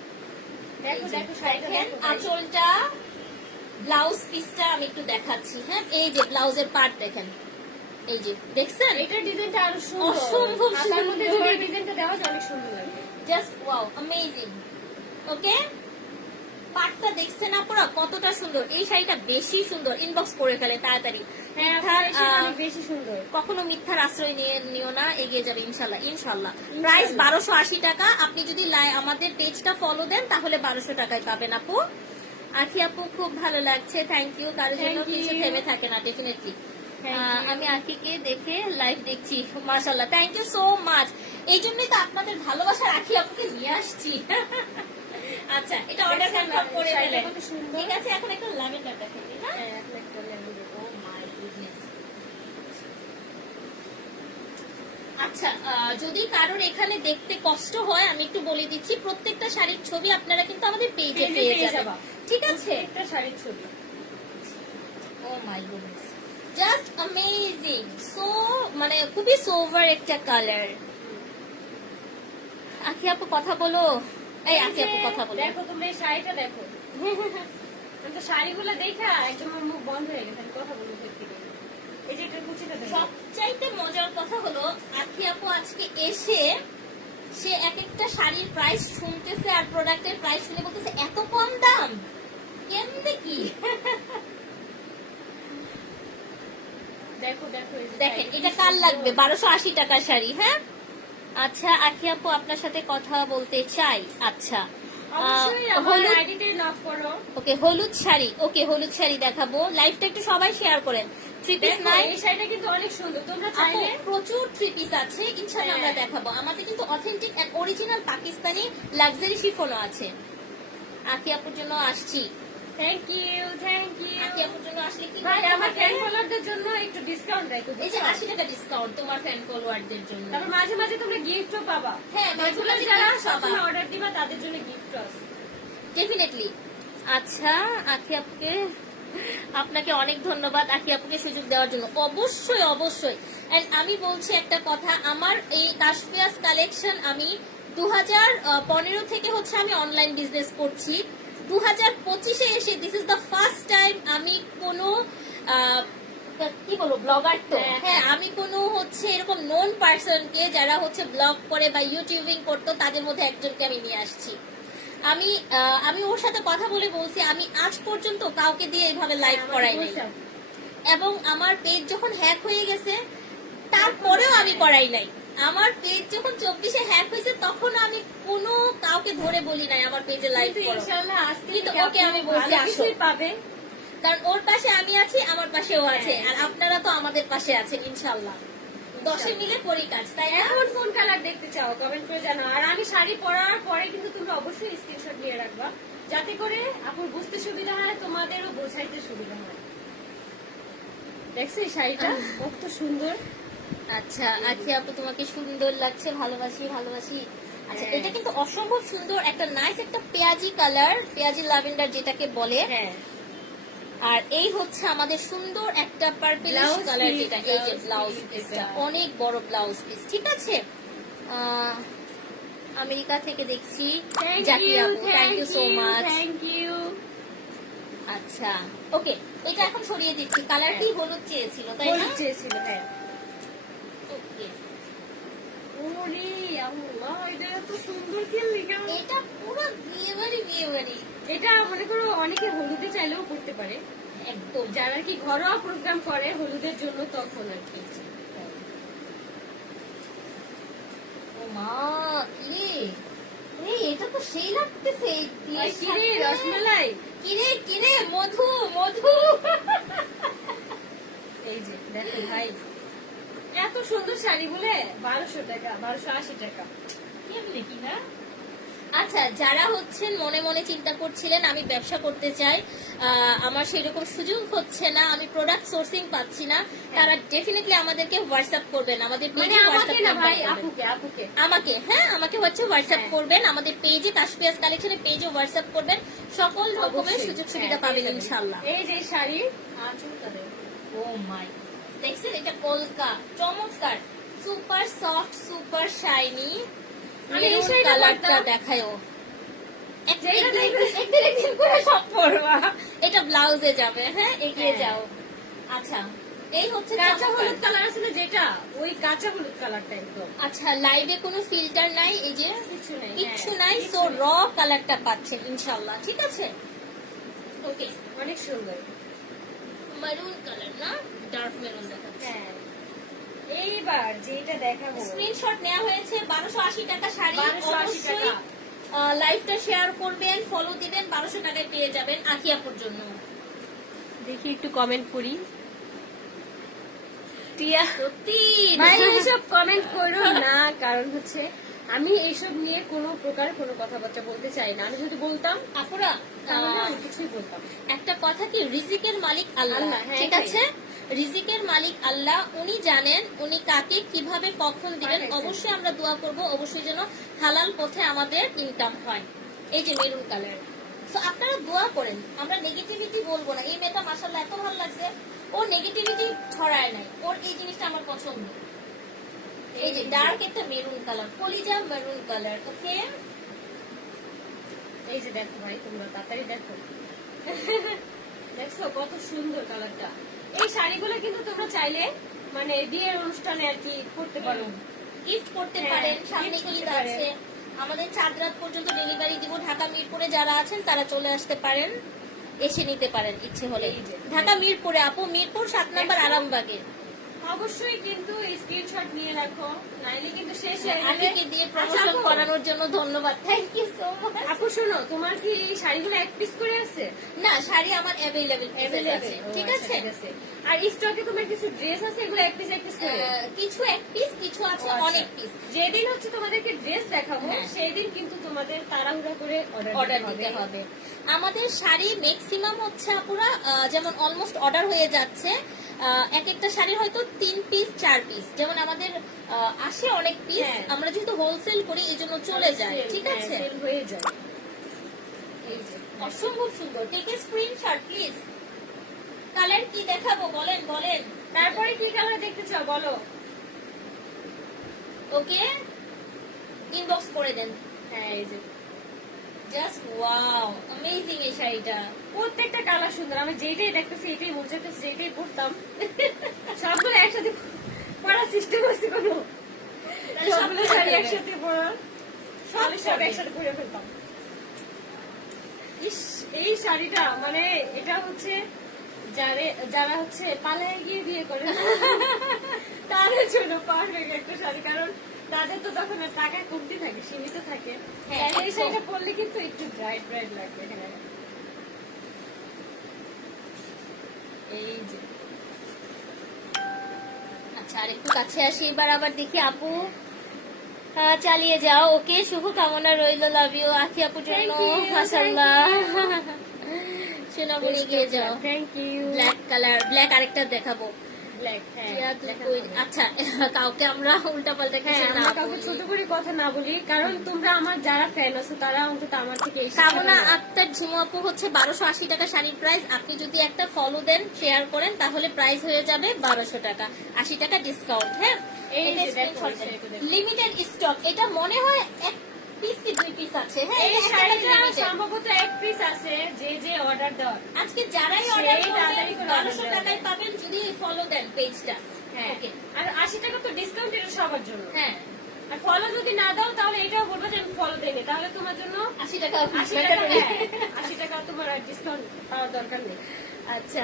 দেখো দেখো শাড়িটা দেখেন দেখো। আঁচলটা, ব্লাউজ পিসটা আমি একটু দেখাচ্ছি। হ্যাঁ এই যে ব্লাউজের পার্ট দেখেন, এই যে দেখছেন, এটা ডিজাইনটা আরো সুন্দর, অসম্ভব হাতার মধ্যে যদি সুন্দর। এই ডিজাইনটা দেওয়া যায় অনেক সুন্দর লাগবে। Just wow, amazing. ওকে পাটটা দেখছেন আপনারা কতটা সুন্দর, এই শাড়িটা বেশি সুন্দর, ইনবক্স করে ফেলে তাড়াতাড়ি। হ্যাঁ মিথ্যার, আপনার সেটা অনেক বেশি সুন্দর। কখনো মিথ্যার আশ্রয় নিও না, এগিয়ে যাবে ইনশাল্লাহ ইনশাল্লাহ। প্রাইস 1280 টাকা। আপনি যদি আমাদের পেজটা ফলো দেন তাহলে 1200 টাকায় পাবেন আপু। আখি আপু খুব ভালো লাগছে, থ্যাংক ইউ। কারোর জন্য Thank কিছু you. থেমে থাকে না, ডেফিনেটলি। Thank you. আমি আখিকে দেখে লাইভ দেখছি, মাশাআল্লাহ, থ্যাংক ইউ সো মাচ। এই জন্যই তো আপনাদের ভালোবাসার আখি আপুকে নিয়ে আসছি। আচ্ছা এটা অর্ডার দেখছেন কনফার্ম করে শাড়িটা ফেলেন। কত সুন্দর। ঠিক আছে এখন একটা ল্যাভেন্ডারটা খেলি না। হ্যাঁ, এখন একটা লেমন দেবো। Oh my goodness. আচ্ছা যদি কারোর এখানে দেখতে কষ্ট হয় আমি একটু বলে দিচ্ছি, প্রত্যেকটা শাড়ির ছবি আপনারা কিন্তু আমাদের পেজে পেজে পেয়ে পেয়ে যাবেন, যাবা। ঠিক আছে? একটা শাড়ির ছবি। Oh my goodness, just amazing. So মানে খুবই সোভার একটা কালার। আখি আপু কথা বলো, এই আখি আপু কথা বলো। দেখো তোমরা এই শাড়িটা দেখো। আমি তো শাড়িগুলো দেখা একদম আমার মুখ বন্ধ হয়ে গেছে, আমি কথা বলবো থেকে। এই যে একটা কুচিটা দেখো। সবচাইতে মজার কথা হলো আখি আপু আজকে এসে সে এক একটা শাড়ির প্রাইস শুনতেছে আর প্রোডাক্টের প্রাইস শুনে বলতেছে এত কম দাম, কেমনে কি? দেখো দেখো এই যে দেখেন শাড়িটা এটা কি কার সুন্দর। লাগবে, 1280 টাকার শাড়ি। হ্যাঁ আচ্ছা আখি আপু আপনার সাথে কথা বলতে চাই। আচ্ছা অবশ্যই আমার হলুদ, আইডিতে নক করো। ওকে হলুদ শাড়ি, ওকে হলুদ শাড়ি দেখাবো। লাইভটা একটু সবাই শেয়ার করেন। থ্রি পিস দেখো নাই, এই শাড়িটা কিন্তু অনেক সুন্দর, তোমরা আপু চাইলে প্রচুর থ্রি পিস আছে, ইনশাআল্লাহ আমরা হ্যাঁ। দেখাবো। আমাদের কিন্তু authentic and original Pakistani luxury শিফনও আছে। আখি আপুর জন্য আসছি, thank you thank Akhi you. আপুর জন্য আসলে কি ভাই করতে আমার হবে? ফ্যান ফলোয়ারদের জন্য একটু ডিসকাউন্ট রাখো। এই যে 80 টাকা ডিসকাউন্ট তোমার ফ্যান ফলোয়ারদের জন্য। তারপর মাঝে মাঝে তোমরা গিফটও পাবা। হ্যাঁ, মাঝে এগুলো মাঝে যারা gift পাবা। সবসময় অর্ডার দিবা তাদের জন্য গিফট আছে। ডেফিনেটলি। আচ্ছা আখি আপুকে, আপনাকে অনেক ধন্যবাদ আখি আপুকে সুযোগ দেওয়ার জন্য। অবশ্যই অবশ্যই। এন্ড আমি বলছি একটা কথা, আমার এই কাশফিয়াস কালেকশন আমি 2015 থেকে হচ্ছে আমি অনলাইন বিজনেস করছি। 2025-এ এসে this is the first time আমি কোনো কি বলবো ব্লগার, তো হ্যাঁ, হ্যাঁ আমি কোনো হচ্ছে এরকম নোন পার্সনকে যারা হচ্ছে ব্লগ করে বা ইউটিউবিং করতো তাদের মধ্যে একজনকে আমি নিয়ে আসছি। আমি ওর সাথে কথা বলে বলছি আমি আজ পর্যন্ত কাউকে দিয়ে এইভাবে লাইভ করাই নাই, এবং আমার পেজ যখন হ্যাক হয়ে গেছে তারপরেও আমি করাই নাই। আমার পেজ যখন 24-এ হ্যাক হয়েছে তখন আমি কোনো কাউকে ধরে বলি নাই আমার পেজে লাইভ কিন্তু করো, ইনশাআল্লাহ আজকে কিন্তু থেকে ওকে আমি আপনি বলছি ভালো আসো। কিছুই পাবে। কারণ ওর পাশে আমি আছি, আমার পাশেও আছে, হ্যাঁ। আর আপনারা তো আমাদের পাশে আছেন ইনশাল্লাহ। 10-এ মিলে করি কাজ, তাই না? এখন কোন কালার দেখতে চাও কমেন্ট করে জানাও। আর আমি শাড়ি পরার পরে কিন্তু তোমরা অবশ্যই স্ক্রিনশট নিয়ে রাখবা, যাতে করে আপুর বুঝতে সুবিধা হয়, তোমাদেরও বোঝাইতে সুবিধা হয়। দেখছো এই শাড়িটা কত সুন্দর। আচ্ছা আখি আপু তোমাকে সুন্দর লাগছে, ভালোবাসি ভালোবাসি। আচ্ছা হ্যাঁ। এটা কিন্তু অসম্ভব সুন্দর, একটা নাইস একটা পেঁয়াজি কালার, পেঁয়াজি ল্যাভেন্ডার যেটাকে বলে। হ্যাঁ আর এই হচ্ছে আমাদের সুন্দর একটা পার্পলিশ Blouse কালার, piece, যেটা এই যে blouse ব্লাউজ piece পিসটা এটা। অনেক বড় ব্লাউজ পিস, ঠিক আছে? আমেরিকা থেকে দেখছি জাকি আপু, thank you so much. Thank you. আচ্ছা ওকে এটা এখন সরিয়ে দিচ্ছি, কালার কি হলুদ চেয়েছিল তাই না? হলুদ চেয়েছিল, হ্যাঁ। ওকে ওরে আল্লাহ, এটা এত সুন্দর খেললি কেমন। এটা পুরো বিয়ে বাড়ি এটা মনে করো অনেকে হলুদে চাইলেও করতে পারে, একদম। যারা কি ঘরোয়া প্রোগ্রাম করে হলুদের জন্য তখন আর কি। ও মা কি রে, এটা তো সেই লাগতেছে। আর কি রে রসমালাই, কিরে মধু মধু। এই যে দেখো ভাই এত সুন্দর শাড়ি বলে 1200 টাকা, 1280 টাকা। কেমনে কি না? আচ্ছা, যারা হচ্ছেন মনে মনে চিন্তা করছিলেন আমি ব্যবসা করতে চাই, আমার সেরকম সুযোগ হচ্ছে না, আমি প্রোডাক্ট সোর্সিং পাচ্ছি না, তারা ডেফিনেটলি আমাদেরকে হোয়াটসঅ্যাপ করবেন, আমাদের মানে পেজে আমাকে হোয়াটসঅ্যাপ না নাম্বার ভাই, আপুকে, আপুকে। আমাকে, হ্যাঁ আমাকে হচ্ছে হোয়াটসঅ্যাপ হ্যাঁ। করবেন, আমাদের পেজে তাসফিয়াস কালেকশনের পেজে হোয়াটসঅ্যাপ করবেন, সকল রকমের অবশ্যই। সুযোগ সুবিধা হ্যাঁ, পাবেন পেয়ে যাবেন। ইনশাআল্লাহ। এই যে শাড়ি, আঁচলটা দেখো। ও মাই, দেখছেন এটা কলকা, চমৎকার, সুপার সফট, সুপার শাইনি। আমি এই মেরুন শাড়িটা কালারটা পরতাম। দেখায়ও, যেটা দেখবে- একদিন করে সব পরবা। এটা ব্লাউজে যাবে, হ্যাঁ এগিয়ে হ্যাঁ। যাও। আচ্ছা, এই হচ্ছে কাঁচা চমৎকার। হলুদ কালার আছে না যেটা, ওই কাঁচা হলুদ কালারটা একদম। আচ্ছা, লাইভে কোনো ফিল্টার নাই, এই যে কিছু নেই, কিচ্ছু হ্যাঁ, নাই, কিচ্ছু সো নেই। র কালারটা পাচ্ছেন ইনশাআল্লাহ, ঠিক আছে? ওকে, অনেক সুন্দর। মেরুন কালার না, ডার্ক মেরুন দেখাচ্ছে। হ্যাঁ, এইবার যেটা দেখাবো, স্ক্রিনশট নেওয়া হয়েছে 1280 টাকা শাড়ি, 1280 টাকা। লাইভটা শেয়ার করবেন, ফলো দিবেন, 1200 টাকায় পেয়ে যাবেন আখিয়াপুর জন্য। দেখি একটু কমেন্ট করি। টিয়া, সত্যি ভাই এইসব কমেন্ট করো না, কারণ হচ্ছে আমি এইসব নিয়ে কোনো প্রকার কোনো কথাবার্তা বলতে চাই না। আমি যদি বলতাম আপুরা, তাহলে আমি কিছুই বলতাম। একটা কথা কি, রিজিকের মালিক আল্লাহ, আল্লাহ, হ্যাঁ, ঠিক এটাই। আছে? রিজিকের মালিক আল্লাহ, উনি জানেন উনি কাকে কিভাবে কখন দিবেন। পাঠাইছেন। অবশ্যই আমরা দোয়া করব, অবশ্যই যেন হালাল পথে আমাদের ইনকাম হয়। এই যে মেরুন কালার, সো আপনারা দোয়া করেন, আমরা নেগেটিভিটি বলবো না। এই মেয়েটা মাশাআল্লাহ এত ভালো লাগছে, ও নেগেটিভিটি ছড়ায় নাই, ওর এই জিনিসটা আমার পছন্দ। এই যে ডার্ক একটা মেরুন কালার, কলিজা মেরুন কালার, ওকে? এই যে দেখো ভাই, তোমরা তাড়াতাড়ি দেখো। দেখছো কত সুন্দর কালারটা। এই শাড়িগুলো কিন্তু তোমরা চাইলে মানে বিয়ের অনুষ্ঠানে আর কি করতে পারো। গিফট করতে হ্যাঁ, পারেন, সামনে gift করতে ঈদ পারেন। আছে, আমাদের 4 রাত পর্যন্ত ডেলিভারি দিব। ঢাকা মিরপুরে যারা আছেন তারা চলে আসতে পারেন, এসে নিতে পারেন ইচ্ছে হলে। এই যে। ঢাকা মিরপুরে আপু, মিরপুর 7 নম্বর দেখছো? আরামবাগে। অবশ্যই কিন্তু স্ক্রিনশট নিয়ে রাখো, নাইলে কিন্তু শেষ হয়ে গেলে- আখিকে দিয়ে আচ্ছা, প্রমোশন আপু, করানোর জন্য ধন্যবাদ, থ্যাংক ইউ সো মাচ। আপু শোনো, তোমার কি এই শাড়িগুলো এক পিস করে আছে? না, শাড়ি আমার অ্যাভেলেবেল আছে, ঠিক আছে? আর স্টকে তোমার কিছু ড্রেস আছে, এগুলো এক পিস করে? কিছু এক পিস, কিছু আছে ও, আচ্ছা। অনেক পিস। যেদিন হচ্ছে তোমাদেরকে ড্রেস দেখাবো, হ্যাঁ। সেই দিন কিন্তু তোমাদের তাড়াহুড়া করে অর্ডার দিতে হবে। আমাদের শাড়ি ম্যাক্সিমাম হচ্ছে আপুরা, যেমন অলমোস্ট অর্ডার হয়ে যাচ্ছে, এক একটা শাড়ির হয়তো 3 পিস 4 পিস, যেমন আমাদের আসে অনেক পিস, হ্যাঁ। আমরা যেহেতু হোলসেল করি এই জন্য চলে যায়, ঠিক আছে? সেল হয়ে যায়। এই যে অসম্ভব সুন্দর, take a screenshot please. Colour কি দেখাবো বলেন বলেন, তারপরে কি কালার দেখতে চাও বলো? ওকে ইনবক্স করে দেন। হ্যাঁ, এই যে জাস্ট ওয়াও, অ্যামেজিং এই শাড়িটা। প্রত্যেকটা কালার সুন্দর। আমি যেটাই দেখতেছি এটাই মনে চাইতেছি, যেটাই পড়তাম। সবগুলো একসাথে পড়ার সিস্টেম আছে কোনো? সবগুলো শাড়ি একসাথে পড়ার, সব একসাথে পরে ফেলতাম। ইস, এই শাড়িটা মানে এটা হচ্ছে যারা হচ্ছে পালায় গিয়ে বিয়ে করে তাদের জন্য পারফেক্ট একটা শাড়ি, কারণ তাদের তো তখন আর টাকা কমতি থাকে, সীমিত থাকে। হ্যাঁ, আর এই একদম। শাড়িটা পরলে কিন্তু একটু ব্রাইট ব্রাইট লাগবে। হ্যাঁ, এই যে আচ্ছা, আর একটু কাছে আসি এবার, আবার দেখি আপু। চালিয়ে যাও, ওকে, শুভ কামনা রইল, লাভ ইউ আখি আপুর জন্য, Thank you, মাশাআল্লাহ। thank সোনামণি গিয়ে যাও। Thank you. Black colour, black আরেকটা দেখাবো। ব্ল্যাক, হ্যাঁ, টিয়া, তুই দেখা কই- হবে। আচ্ছা, কাউকে আমরা উল্টা পাল্টা হ্যাঁ, কিছু না আমরা কাউকে বলি। ছোট করে কথা না বলি, কারণ তোমরা আমার যারা ফ্যান আছো তারা অন্তত আমার থেকে এই কামনা শিক্ষাটা নাও। আক্তার ঝুমু আপু হচ্ছে 1280 টাকা শাড়ির প্রাইস। আপনি যদি একটা ফলো দেন, শেয়ার করেন, তাহলে প্রাইস হয়ে যাবে 1200 টাকা, 80 টাকা ডিসকাউন্ট। হ্যাঁ, এই যে দেখো, এটা দেখো। লিমিটেড স্টক, এটা মনে হয় এক পিস কি 2 পিস আছে। হ্যাঁ, এই এটা একটা শাড়িটা limited। সম্ভবত এক পিস আছে, যে অর্ডার দেওয়ার। আজকে যারাই সেই অর্ডার তাড়াতাড়ি করবেন করে 1200 order টাকায় দেবেন। পাবেন যদি ফলো দেন পেজটা। হ্যাঁ, ওকে, আর 80 টাকা তো ডিসকাউন্ট, এটা সবার জন্য। হ্যাঁ, আর ফলো যদি না দাও তাহলে এটাও বলবো যে আমি ফলো দেইনি, তাহলে তোমার জন্য 80 টাকা 80 টাকা, হ্যাঁ, 80 টাকা তোমার আর ডিসকাউন্ট পাওয়ার দরকার নেই। আচ্ছা,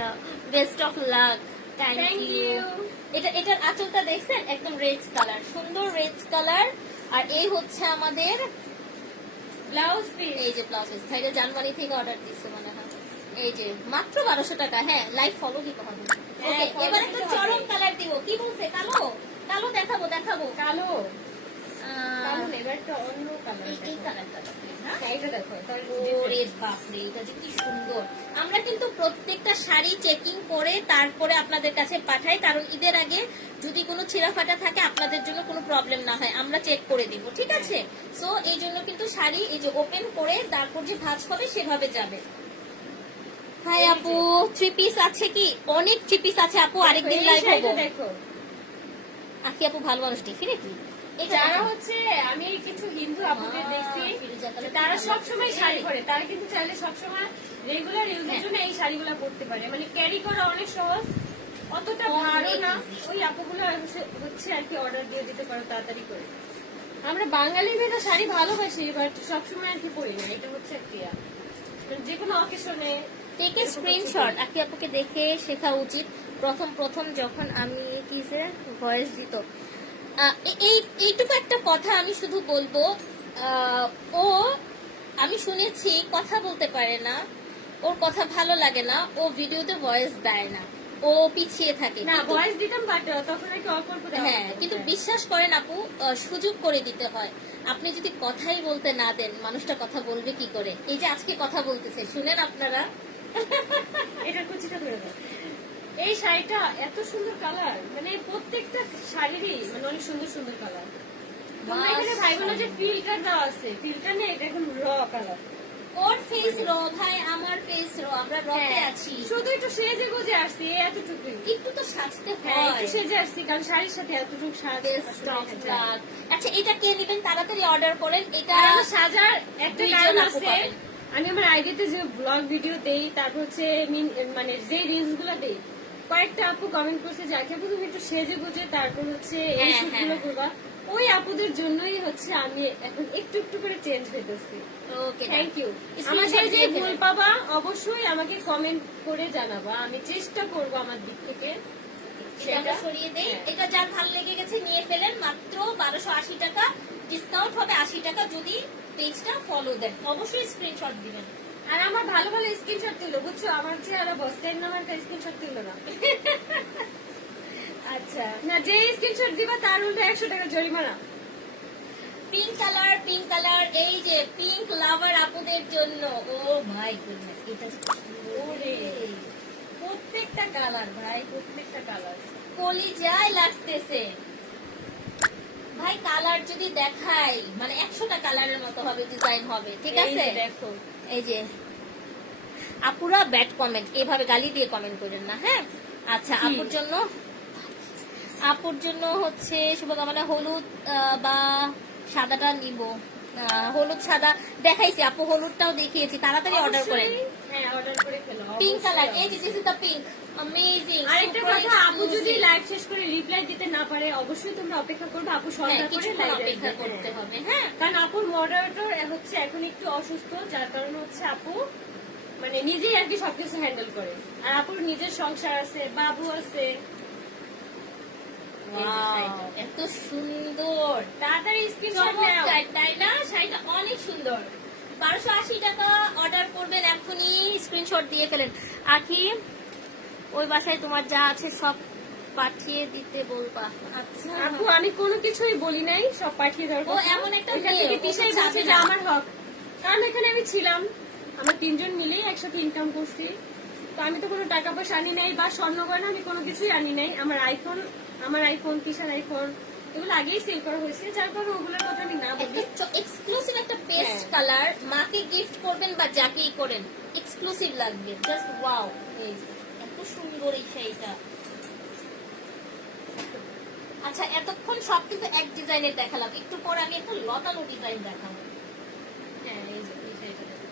best of luck, thank Thank you. you. এটার আঁচলটা দেখছেন, একদম রেড কালার, সুন্দর রেড কালার। আর এই হচ্ছে আমাদের ব্লাউজ পিস। এই যে ব্লাউজ পিস, ভাইরা জানুয়ারি থেকে অর্ডার দিচ্ছে মনে হয়। এই যে মাত্র 1200 টাকা। হ্যাঁ, লাইভ ফলো দিতে হবে। হ্যাঁ, ওকে, follow এবার দিতে একটা হবে। চরম কালার দিব। কি বলছে, কালো? কালো দেখাবো দেখাবো কালো আহ, কালো না, এবার একটা অন্য কালার এই কালারটা দেখেন, হ্যাঁ? এটা দেখো এটা ওরে বাপরে, এটা যে কি সুন্দর। আমরা কিন্তু প্রত্যেকটা শাড়ি চেকিং করে তারপরে আপনাদের কাছে পাঠাই, কারণ ঈদের আগে যদি কোনো ছিঁড়া ফাটা থাকে আপনাদের জন্য কোনো প্রবলেম না হয়, আমরা চেক করে দিব, ঠিক আছে? সো এই জন্য কিন্তু শাড়ি এই যে ওপেন করে তারপর যে ভাঁজ হবে সেভাবে যাবে। হাই আপু, 3 পিস আছে কি? অনেক 3 পিস আছে আপু, আরেকদিন এই লাইভ শাড়িটা হবো। দেখো, আকি আপু ভালো মানুষ, ডেফিনেটলি। যারা হচ্ছে আমি কিছু হিন্দু আপুদের দেখছি যে তারা সবসময় শাড়ি পরে, তারা কিন্তু চাইলে সবসময় রেগুলার ইউজের জন্য এই শাড়িগুলো পরতে পারে, মানে ক্যারি করা অনেক সহজ, অতটা ভারী না। ওই আপুগুলো হচ্ছে আর কি অর্ডার দিয়ে দিতে পারো তাড়াতাড়ি করে। আমরা বাঙালি মেয়েরা শাড়ি ভালোবাসি, বাট সবসময় আর কি পরি না, এটা হচ্ছে একটা যে কোনো অকেশনে। টেকে স্ক্রিনশট, আকি আপুকে দেখে শেখা উচিত। প্রথম প্রথম যখন আমি কি যে ভয়েস দিত, এইটুকু একটা কথা আমি শুধু বলবো, ও আমি শুনেছি কথা বলতে পারে না, ওর কথা ভালো লাগে না, ও ভিডিওতে ভয়েস দেয় না, ও পিছিয়ে থাকে। না কিন্তু- ভয়েস দিতাম, বাট তখন আর কি অল্প অল্প দেওয়া হ্যাঁ, হতো। কিন্তু বিশ্বাস করেন আপু, সুযোগ করে দিতে হয়। আপনি যদি কথাই বলতে না দেন, মানুষটা কথা বলবে কি করে? এই যে আজকে কথা বলতেছে, শুনেন আপনারা। এটার কুচিটা ধরে দাও। এই শাড়িটা এত সুন্দর কালার, মানে প্রত্যেকটা শাড়িরই মানে অনেক সুন্দর সুন্দর কালার। তোমরা এখানে ভাইবো না যে ফিল্টার দেওয়া আছে, ফিল্টার নেই, এটা একদম র কালার। ওর ফেস র ভাই, আমার ফেস র, আমরা রতে আছি। শুধু একটু সেজে গুজে আসছি, এই এতটুকুই। একটু তো সাজতে হ্যাঁ, হয়। একটু সেজে আসছি, কারণ শাড়ির সাথে এতটুকু সাজ Best আসলে of এটা যায়। luck। আচ্ছা, এটা কে নেবেন তাড়াতাড়ি অর্ডার করেন। এটা আর আমার সাজার একটা দুইজন কারণ আপু আছে, পাবেন। আমি আমার আইডিতে যে ব্লগ ভিডিও দেই, তারপর হচ্ছে মানে যে রিলস গুলো দেই, কয়েকটা আপু কমেন্ট করছে যে আচ্ছা আপু তুমি একটু সেজে গুজে তারপর হচ্ছে এই হ্যাঁ, শুট হ্যাঁ। গুলো করবা। ওই আপুদের জন্যই হচ্ছে আমি এখন একটু একটু করে চেঞ্জ হইতেছি। ওকে, থ্যাংক ইউ। Screenshot আমাদের যে দিয়ে ভুল ফেলেন। পাবা অবশ্যই আমাকে কমেন্ট করে জানাবা, আমি চেষ্টা করব আমার দিক থেকে এটা আমরা সরিয়ে দেই। হ্যাঁ। এটা যার ভালো লেগে গেছে নিয়ে ফেলেন, মাত্র 1280 টাকা, ডিসকাউন্ট হবে 80 টাকা যদি পেজটা ফলো দেন। অবশ্যই স্ক্রিনশট দিবেন। আর আমার ভালো ভালো স্ক্রিনশট তুলো, বুঝছো? আমার চেহারা বস্তায় নামার স্ক্রিনশট তুলো না। আচ্ছা, না, যে স্ক্রিনশট দিবা তার উল্টো 100 টাকা জরিমানা। পিঙ্ক কালার, পিঙ্ক কালার, এই যে পিঙ্ক লাভার আপুদের জন্য। ও মাই গুডনেস, এটা যে ওরে। প্রত্যেকটা কালার ভাই, প্রত্যেকটা কালার। কলিজায় লাগতেছে ভাই। কালার যদি দেখাই মানে 100টা কালারের মতো হবে, ডিজাইন হবে, ঠিক আছে? দেখো, এই যে আপুরা ব্যাড কমেন্ট, এভাবে গালি দিয়ে কমেন্ট করেন না, হ্যাঁ? আচ্ছা, কি? আপুর জন্য হচ্ছে শুভকামনা। হলুদ বা সাদাটা নিব। হলুদ সাদা দেখাইছি আপু, হলুদটাও দেখিয়েছি, তাড়াতাড়ি অর্ডার করেন। অবশ্যই, হ্যাঁ অর্ডার করে ফেলো। পিঙ্ক কালার, অবশ্যই। এই যে this is the pink, amazing. আরেকটা কথা, আপু যদি লাইভ শেষ করে রিপ্লাই দিতে না পারে, অবশ্যই তোমরা অপেক্ষা করবে, আপু সন্ধ্যা করে কিছুক্ষণ লাইভ অপেক্ষা করতে হবে, হ্যাঁ? কারণ আপুর মডারেটর হচ্ছে এখন একটু অসুস্থ, যার কারণে হচ্ছে আপু মানে নিজেই আর কি সবকিছু হ্যান্ডেল করে। আর আপুর নিজের সংসার আছে, বাবু আছে। এই যে শাড়িটা। এত সুন্দর, তাড়াতাড়ি স্ক্রিনশট নাও। চমৎকার, তাই না? শাড়িটা অনেক সুন্দর। 1280 টাকা অর্ডার করবেন, এখনই স্ক্রিনশট দিয়ে ফেলেন। আখি, ওই বাসায় তোমার যা আছে সব পাঠিয়ে দিতে বলবা। আচ্ছা আপু আমি কোনো কিছুই বলি নাই, সব পাঠিয়ে দেওয়ার ও কথা। এমন একটা ওইখান মেয়ে, থেকে ও তো পিছাই চাবে বলছে যে না। আমার হক, কারণ এখানে আমি ছিলাম, আমরা তিনজন মিলেই একসাথে ইনকাম করছি, তো আমি তো কোনো টাকা পয়সা আনি নাই বা স্বর্ণ গয়না আমি কোনো কিছুই আনি নাই। আমার আইফোন কিসার আইফোন এগুলো আগেই সেল করা হয়েছে, যার কারণে ওগুলোর কথা আমি না বলি। এক্সক্লুসিভ একটা পেস্ট হ্যাঁ। কালার, মাকে গিফট করবেন বা যাকেই করেন এক্সক্লুসিভ লাগবে, জাস্ট ওয়াও। এই যে, এত সুন্দর এই শাড়িটা। আচ্ছা, এতক্ষণ সব কিন্তু এক ডিজাইনের দেখালাম, একটু পর আমি একটা লতানো ডিজাইন দেখাবো। হ্যাঁ, এই যে এই শাড়িটা দেখো।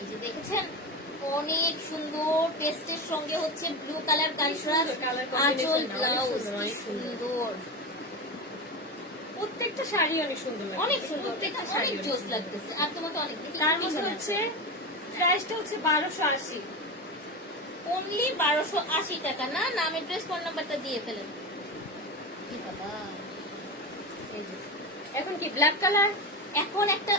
এই যে দেখেছেন, অনেক সুন্দর। পেস্টের সঙ্গে হচ্ছে ব্লু কালার কন্ট্রাস্ট, colour আঁচল, combination, ব্লাউজ, অনেক কি সুন্দর। সুন্দর, প্রত্যেকটা শাড়ি অনেক সুন্দর লাগে, অনেক সুন্দর, প্রত্যেকটা অনেক শাড়ি জোস লাগতেছে। আর তোমাকে অনেক তার মধ্যে হচ্ছে প্রাইসটা হচ্ছে 1280। অনলি 1280 টাকা। না, নামের ড্রেস ফোন নাম্বারটা দিয়ে ফেলেন। কি বাবা, এই যে। এখন কি ব্ল্যাক কালার এখন একটা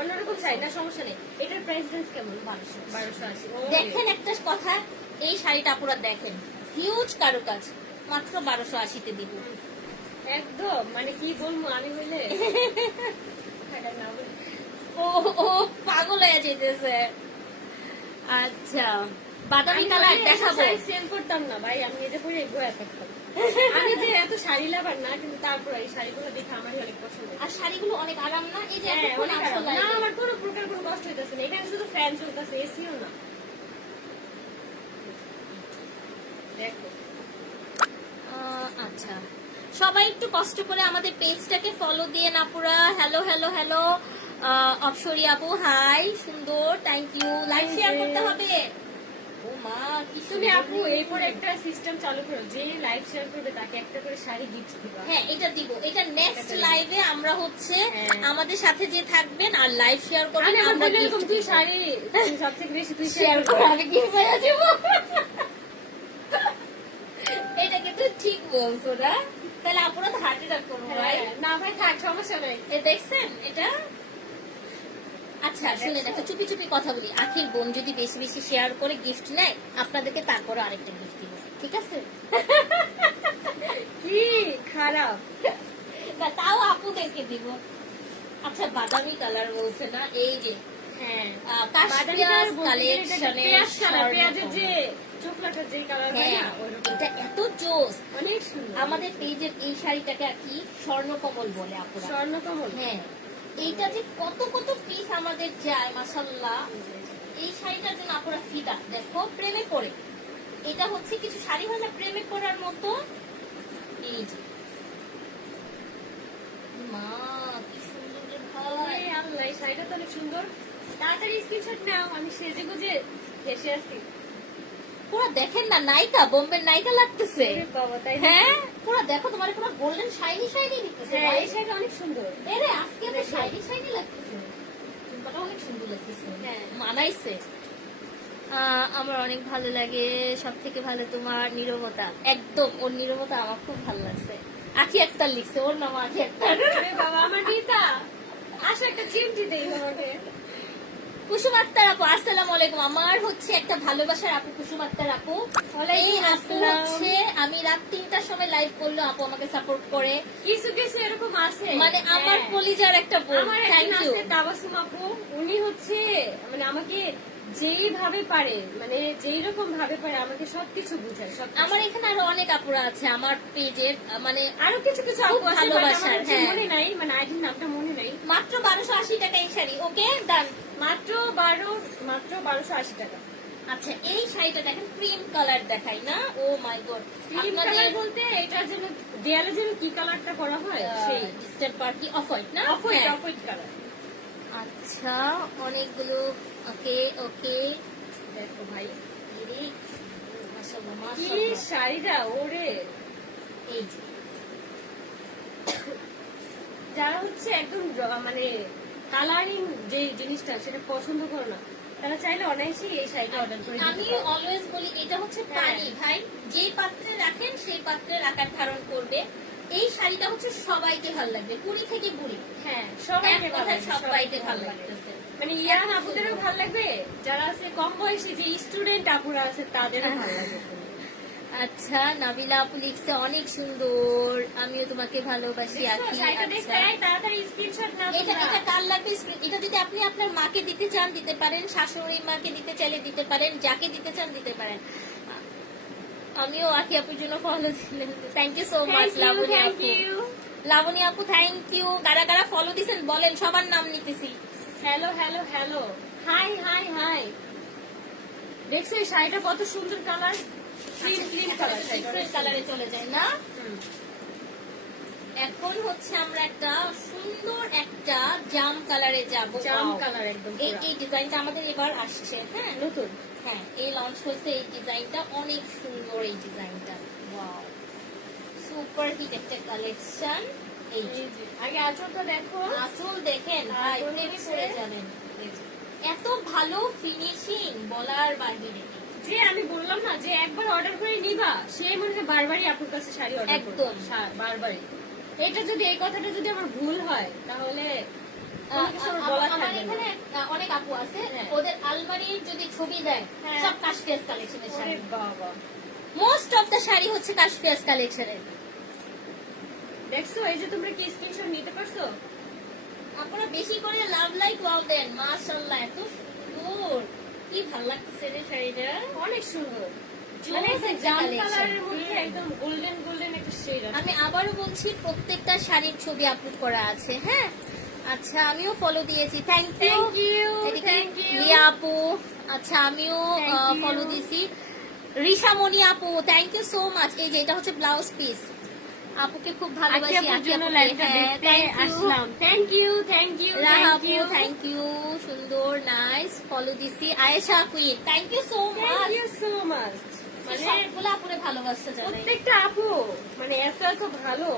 অন্যরকম চাই না, সমস্যা নেই। এটার প্রাইস রেঞ্জ কেমন? 1280। 1280। দেখেন একটা কথা, এই শাড়িটা পুরো দেখেন, হিউজ কারুকাজ, মাত্র 1280 তে দিব। একদম মানে কি বলবো আমি বললে ও ও পাগল হয়ে যেতেছে। আচ্ছা বাদামি কালার দেখাবো। সেল করতাম না ভাই, আমি এটা পরে বয়া থাকতাম। আমি যে এত শাড়ি লাভার না, কিন্তু তারপর এই শাড়িগুলো দেখে আমারই অনেক পছন্দ। আর শাড়িগুলো অনেক আরাম না? এই যে হ্যাঁ, এতক্ষণ অনেক আসো আরাম। না লাইভে। আমার কোনো প্রকার কোনো কষ্ট হইতেছে না, এখানে শুধু ফ্যান চলতেছে, এসিও না। দেখো আচ্ছা সবাই একটু কষ্ট করে আমাদের পেজটাকে ফলো দিয়ে না পুরা। হ্যালো হ্যালো হ্যালো অপসরি আপু হাই, সুন্দর, থ্যাংক ইউ। লাইক শেয়ার করতে হবে। ও মা কি তুমি সুন্দর। আপু এরপর একটা সিস্টেম চালু করো, যে লাইভ শেয়ার করবে তাকে একটা করে শাড়ি গিফট দিবা। হ্যাঁ এটা দিব, এটা নেক্সট এটা লাইভে আমরা হচ্ছে হ্যাঁ। আমাদের সাথে যে থাকবেন আর লাইভ শেয়ার করবেন আমি আমরা বলি এরকম gift তুই দিব। শাড়ি তুই সবথেকে বেশি তুই শেয়ার করে আমি গিফট পেয়ে যাব। এটা কিন্তু ঠিক বলছো না? তাহলে আপুরা তো হার্ট অ্যাটাক করবো ভাই। না ভাই থাক, সমস্যা নাই। এ দেখছেন এটা? আচ্ছা শুনে দেখো, চুপি চুপি কথা বলি। আখির বোন যদি বেশি বেশি শেয়ার করে গিফট নেয়, আপনাদেরকে তারপরে আরেকটা গিফট দিব, ঠিক আছে? কি খারাপ। না তাও আপুদেরকে দিব। আচ্ছা বাদামি কালার বলছে না, এই যে হ্যাঁ কাশপিয়াজ কালেকশনের পেঁয়াজ কালার, পেঁয়াজের যে চোখলাটার যে কালার হয় হ্যাঁ না ওইরকম। এটা এত জোস। অনেক সুন্দর। আমাদের পেজের এই শাড়িটাকে আর কি স্বর্ণকমল বলে আপুরা। স্বর্ণকমল। হ্যাঁ এইটা যে কত কত পিস আমাদের যায় মাশাআল্লাহ। এই শাড়িটার জন্য আপুরা ফিদা। দেখো প্রেমে পড়ে, এটা হচ্ছে কিছু শাড়ি হয় না প্রেমে পড়ার মতো। এই যে মা কি সুন্দর রে ভাই। ওরে আল্লাহ, এই শাড়িটা তো অনেক সুন্দর। তাড়াতাড়ি স্ক্রিনশট নাও, আমি সেজে গুজে হেসে আছি। পুরো দেখেন না, নায়িকা, বোম্বের নায়িকা লাগতেছে। ওরে বাবা, তাই হ্যাঁ পুরো দেখো, তোমার পুরো গোল্ডেন শাইনি শাইনি দিতেছে। হ্যাঁ এই শাড়িটা অনেক সুন্দর। এরে আজকে তো শাইনি শাইনি লাগতেছে, চুলটা অনেক সুন্দর লাগতেছে। হ্যাঁ মানাইছে। আমার অনেক ভালো লাগে, সব থেকে ভালো তোমার নীরবতা। একদম ওর নীরবতা আমার খুব ভালো লাগছে। আখি আক্তার লিখছে, ওর নাম আখি আক্তার। আরে বাবা আমার নিতা, আসো একটা চিমটি দেই তোমাকে। কুসুম আক্তার আপু আসসালামু আলাইকুম। আমার হচ্ছে একটা ভালোবাসার আপু কুসুম আক্তার আপু। এই আপু হচ্ছে আমি রাত 3টার সময় লাইভ করলো, আপু আমাকে সাপোর্ট করে। কিছু কিছু এরকম আছে, মানে আমার কলিজার একটা বোন। আমার থ্যাংক একজন ইউ। আছে তাবাসসুম আপু, উনি হচ্ছে মানে আমাকে যেইভাবে পারে, মানে যেই রকম ভাবে পারে আমাকে সবকিছু বুঝায়। আমার এখানে আরো অনেক আপুরা আছে আমার পেজের, মানে আরো কিছু কিছু আপু আছে, but ভালোবাসার, আমার হচ্ছে হ্যাঁ। মনে নাই, মানে আইডির নামটা মনে নাই। মাত্র 1280 টাকা এই শাড়ি। ওকে ডান। মাত্র 1280 টাকা। আচ্ছা এই শাড়িটা দেখেন, ক্রিম কালার দেখাই না? ও মাই গড। ক্রিম কালার বলতে এটা যেন দেয়ালে যেন কি কালারটা করা হয় সেই ডিস্টার্ব পার্টি অফ হোয়াইট না? অফ হোয়াইট, হ্যাঁ। Off white colour. আচ্ছা অনেকগুলো। ওকে ওকে দেখো ভাই মাশাআল্লাহ কি মাশাআল্লাহ। শাড়িটা, ওরে এই যে যারা হচ্ছে একদম মানে কালারিং যে জিনিসটা সেটা পছন্দ করে না, তারা চাইলে অনায়াসেই এই শাড়িটা অর্ডার করে আমি দিতে পারে। অলওয়েজ বলি এটা হচ্ছে পানি ভাই, যেই পাত্রে রাখেন সেই পাত্রের আকার ধারণ করবে। এই শাড়িটা হচ্ছে সবাইকে ভালো লাগবে, কুড়ি থেকে বুড়ি। হ্যাঁ সবাইকে এক ভালো কথায় লাগবে, সবাইকে ভালো লাগতেছে। মানে ইয়াং আপুদেরও ভালো লাগবে, যারা আছে কম বয়সী যে স্টুডেন্ট আপুরা আছে তাদেরও ভালো লাগবে। আচ্ছা নাবিলা আপু লিখছে অনেক সুন্দর, আমিও তোমাকে ভালোবাসি আখি। শাড়িটা দেখতে আচ্ছা তাড়াতাড়ি স্ক্রিনশট নাও এটা তোমরা। এটা কার লাগবে? এটা যদি আপনি আপনার মাকে দিতে চান দিতে পারেন, শাশুড়ি মাকে দিতে চাইলে দিতে পারেন, যাকে দিতে চান দিতে পারেন। আমিও আখি আপুর জন্য ফলো দিলেন, thank you so much. Thank you, Labani thank আপু, you. লাবণী আপু থ্যাংক ইউ। কারা কারা ফলো দিছেন বলেন, সবার নাম নিতেছি। Hello hello hello, high high high. দেখছো এই শাড়িটা কত সুন্দর colour, cream cream colour, different কালারে চলে যায় না? এখন হচ্ছে আমরা একটা সুন্দর একটা জাম কালারে যাব। জাম কালার একদম এই পুরা। এই ডিজাইনটা আমাদের এবার আসছে, হ্যাঁ নতুন। হ্যাঁ এই লঞ্চ হয়েছে এই ডিজাইনটা, অনেক সুন্দর এই ডিজাইনটা। ওয়াও সুপার হিট একটা কালেকশন। এই যে আগে আঁচলটা দেখো, আঁচল দেখেন ভাই, আঁচল প্রেমে হচ্ছে- পড়ে যাবেন। এই যে, এত ভালো ফিনিশিং বলার বাহিরে। যে আমি বললাম না যে একবার অর্ডার করে নিবা, সে মনে হয় বারবারই আপুর কাছে শাড়ি অর্ডার করবে। একদম। বারবারই। এটা যদি এই কথাটা যদি আমার ভুল হয় তাহলে কোনো কিছু আমার বলার আমার থাকবে না। এখানে অনেক আপু আছে, হ্যাঁ। ওদের আলমারির যদি ছবি দেয় হ্যাঁ। সব কাশপিয়াজ কালেকশনের শাড়ি। ওরে বাবা, মোস্ট অফ দ্য শাড়ি হচ্ছে কাশপিয়াজ কালেকশনের। দেখছো এই যে তোমরা কি স্ক্রিনশট নিতে পারছো? আপনারা বেশি করে লাভ লাইক ওয়াও দেন। মাশাআল্লাহ, এত সুন্দর, কি ভালো লাগছে রে শাড়িটা। অনেক সুন্দর, জোস মানে একটা জাম collection। কালারের মধ্যে একদম গোল্ডেন গোল্ডেন একটা শেড আছে। আমি আবারও বলছি, প্রত্যেকটা শাড়ির ছবি আপলোড করা আছে। হ্যাঁ, আচ্ছা, আমিও ফলো দিয়েছি, thank you. Thank you, thank you. Riya আপু, আচ্ছা আমিও Thank you. ফলো দিয়েছি। রিশামণি আপু, থ্যাংক ইউ সো মাচ। এই যে এটা হচ্ছে ব্লাউজ পিস, আপুকে খুব ভালোবাসি। আকিয়াপুর জন্য লাইভটা দেখতে আসলাম। Thank you, thank you, thank you, thank you, সুন্দর, নাইস, ফলো দিছি। Ayesha queen, thank you so thank much. You so much. মানে সবগুলো আপুরে ভালোবাসা জানাই। প্রত্যেকটা আপু মানে এত এত ভালো,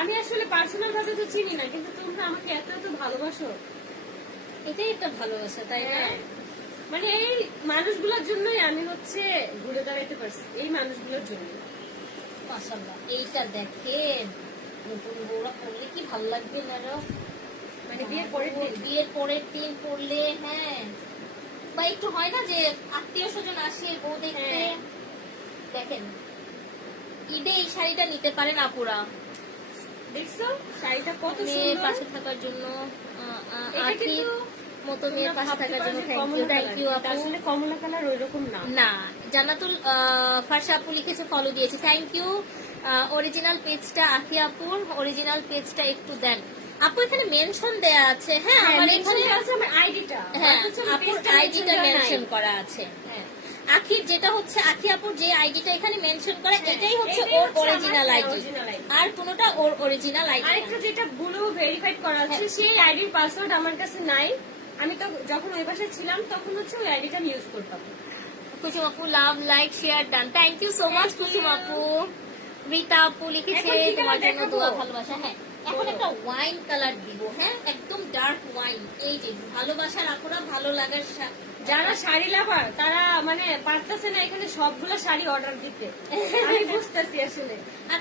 আমি আসলে পার্সোনাল ভাবে তো চিনি না, কিন্তু তোমরা আমাকে এত এত ভালোবাসো, এটাই একটা ভালোবাসা, তাই না? হ্যাঁ। মানে এই মানুষগুলোর জন্যই আমি হচ্ছে ঘুরে দাঁড়াইতে পারছি, এই মানুষগুলোর জন্য। মাশাআল্লাহ, এইটা দেখেন, নতুন বউরা পরলে কি ভালো লাগবে না রে? মানে বিয়ের পরের দিন বিয়ের পরের দিন পরলে, হ্যাঁ, বা একটু হয় না যে আত্মীয় স্বজন আসে বউ দেখতে। হ্যাঁ। দেখেন, ঈদে এই শাড়িটা নিতে পারেন আপুরা, দেখছো শাড়িটা কত মেয়ের সুন্দর। পাশে থাকার জন্য। এটা আখির কিন্তু মতো তোমরা মেয়ের পাশে ভাবতে থাকার পারো জন্য যে থ্যাংক কমলা ইউ, থ্যাংক কালার, ইউ কিন্তু আপু। আসলে কমলা কালার ওইরকম না। না, জান্নাতুল ফারসা আপু লিখেছে, ফলো দিয়েছে, থ্যাংক ইউ। অরিজিনাল পেজটা, আখি আপুর অরিজিনাল পেজটা একটু দেন আপু, এখানে মেনশন দেয়া আছে। হ্যাঁ, আমার এখানে আছে আমার আইডিটা, হ্যাঁ আপুর আইডিটা মেনশন করা আছে। হ্যাঁ, আখির যেটা হচ্ছে, আখি আপুর যে আইডিটা এখানে মেনশন করা, হ্যাঁ, এটাই হচ্ছে এটাই ওর হচ্ছে আমার, অরিজিনাল হ্যাঁ, আইডি, original ID। আর কোনোটা ওর অরিজিনাল আইডি। আরেকটা যেটা ব্লু ভেরিফাইড করা আছে, হ্যাঁ। সেই আইডির পাসওয়ার্ড আমার কাছে নাই। আমি তো যখন ওই পাশে ছিলাম তখন হচ্ছে ওই আইডিটা আমি ইউজ করতাম। কুসুম আপু, love like share done, thank you so much Thank Kusum you. আপু। রিতা আপু লিখেছে, এখন কি তোমার কালার জন্য দেখাবো? দোয়া ভালোবাসা। হ্যাঁ, এখন বলো। একটা ওয়াইন কালার দিব। হ্যাঁ, একদম ডার্ক ওয়াইন। এই যে ভালোবাসার আপুরা, ভালো লাগার যারা শাড়ি লাভার তারা মানে পারতেছে না এখানে সবগুলা শাড়ি অর্ডার দিতে, আমি বুঝতেছি আসলে।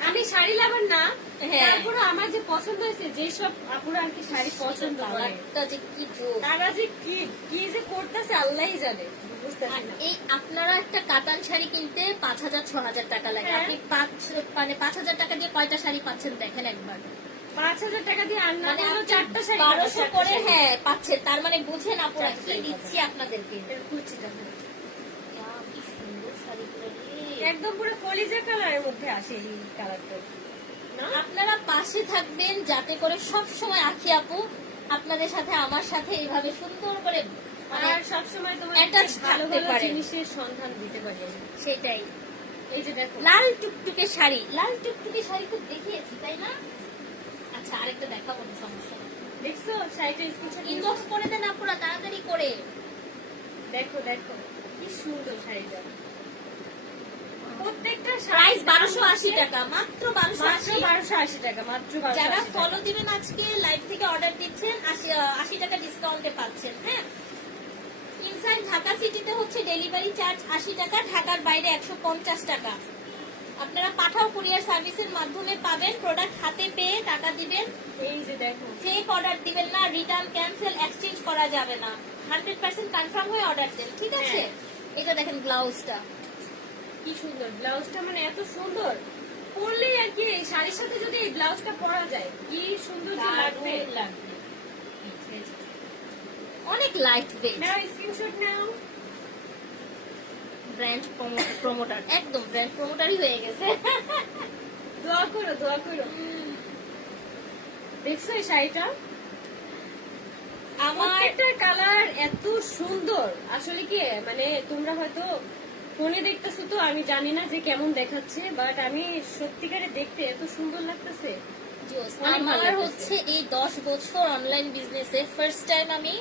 আমি শাড়ি লাভার না, হ্যাঁ। তারপরে আমার যে পছন্দ হয়েছে, যেসব আপুরা আর কি শাড়ি পছন্দ করে, কালারটা যে কি জোর। তারা যে কি কি যে করতেছে আল্লাহই জানে, বুঝতেছি আর না। এই আপনারা একটা কাতান শাড়ি কিনতে 5,000-6,000 টাকা লাগে, হ্যাঁ। আপনি 5,000 টাকা দিয়ে কয়টা শাড়ি পাচ্ছেন দেখেন একবার। 5,000 টাকা দিয়ে আর না মানে হলেও আপনি 4টা শাড়ি 1200 পাবেন, করে 4টা শাড়ি। হ্যাঁ পাচ্ছেন, তার মানে বুঝেন আপুরা চারটা কি শাড়ি দিচ্ছি আপনাদেরকে। এর কুচিটা, হ্যাঁ। আহ, কি সুন্দর শাড়িগুলো রে। একদম পুরো কলিজা কালারের মধ্যে আসে এই কালারটা, না? আপনারা পাশে থাকবেন যাতে করে সব সময় আখি আপু আপনাদের সাথে আমার সাথে এইভাবে সুন্দর করে, মানে আর সবসময় তোমার attach ভালো থাকতে ভালো পারে। জিনিসের সন্ধান দিতে পারি আমি। সেটাই। এই যে দেখো, লাল টুকটুকে শাড়ি, লাল টুকটুকে শাড়ি তো দেখিয়েছি তাই না? আচ্ছা, আরেকটা দেখাবো, না সমস্যা নেই। দেখছো শাড়িটা স্ক্রিনশট ইনবক্স করে দেন আপুরা তাড়াতাড়ি করে। দেখো দেখো কি সুন্দর শাড়িটা, প্রত্যেকটা প্রাইস শাড়ি 1280 টাকা, মাত্র মাত্র 1280। 1280 টাকা, মাত্র 1280 যারা টাকা। ফলো দিবেন আজকে লাইভ থেকে অর্ডার দিচ্ছেন 80 টাকা ডিসকাউন্টে পাচ্ছেন। হ্যাঁ, ইনসাইড ঢাকা সিটিতে হচ্ছে ডেলিভারি চার্জ 80 টাকা, ঢাকার বাইরে 150 টাকা। আপনারা পাঠাও কুরিয়ার সার্ভিসের মাধ্যমে পাবেন, প্রোডাক্ট হাতে পেয়ে টাকা দিবেন। এই যে দেখো, ফেক অর্ডার দিবেন না, রিটার্ন ক্যান্সেল এক্সচেঞ্জ করা যাবে না, 100% কনফার্ম হয়ে অর্ডার দেন, ঠিক আছে? হ্যাঁ। এটা দেখেন ব্লাউজটা কি সুন্দর ব্লাউজটা, মানে এত সুন্দর পরলেই আর কি এই শাড়ির সাথে যদি এই ব্লাউজটা পরা যায় কি সুন্দর যে লাগবে। দারুণ লাগবে। অনেক লাইট ওয়েট, নাও স্ক্রিনশট নাও। ব্র্যান্ড প্রমোটার, একদম ব্র্যান্ড প্রমোটারই হয়ে গেছে। দোয়া করো, দোয়া করো। দেখছো এই শাড়িটা, আমার প্রত্যেকটা কালার এত সুন্দর। আসলে কি মানে তোমরা হয়তো ফোনে দেখতেছো, তো আমি জানি না যে কেমন দেখাচ্ছে, বাট আমি সত্যিকারে দেখতে এত সুন্দর লাগতেছে। অনেক ভালো আমার লাগতেছে। হচ্ছে এই 10 বছর অনলাইন বিজনেসে ফার্স্ট টাইম আমি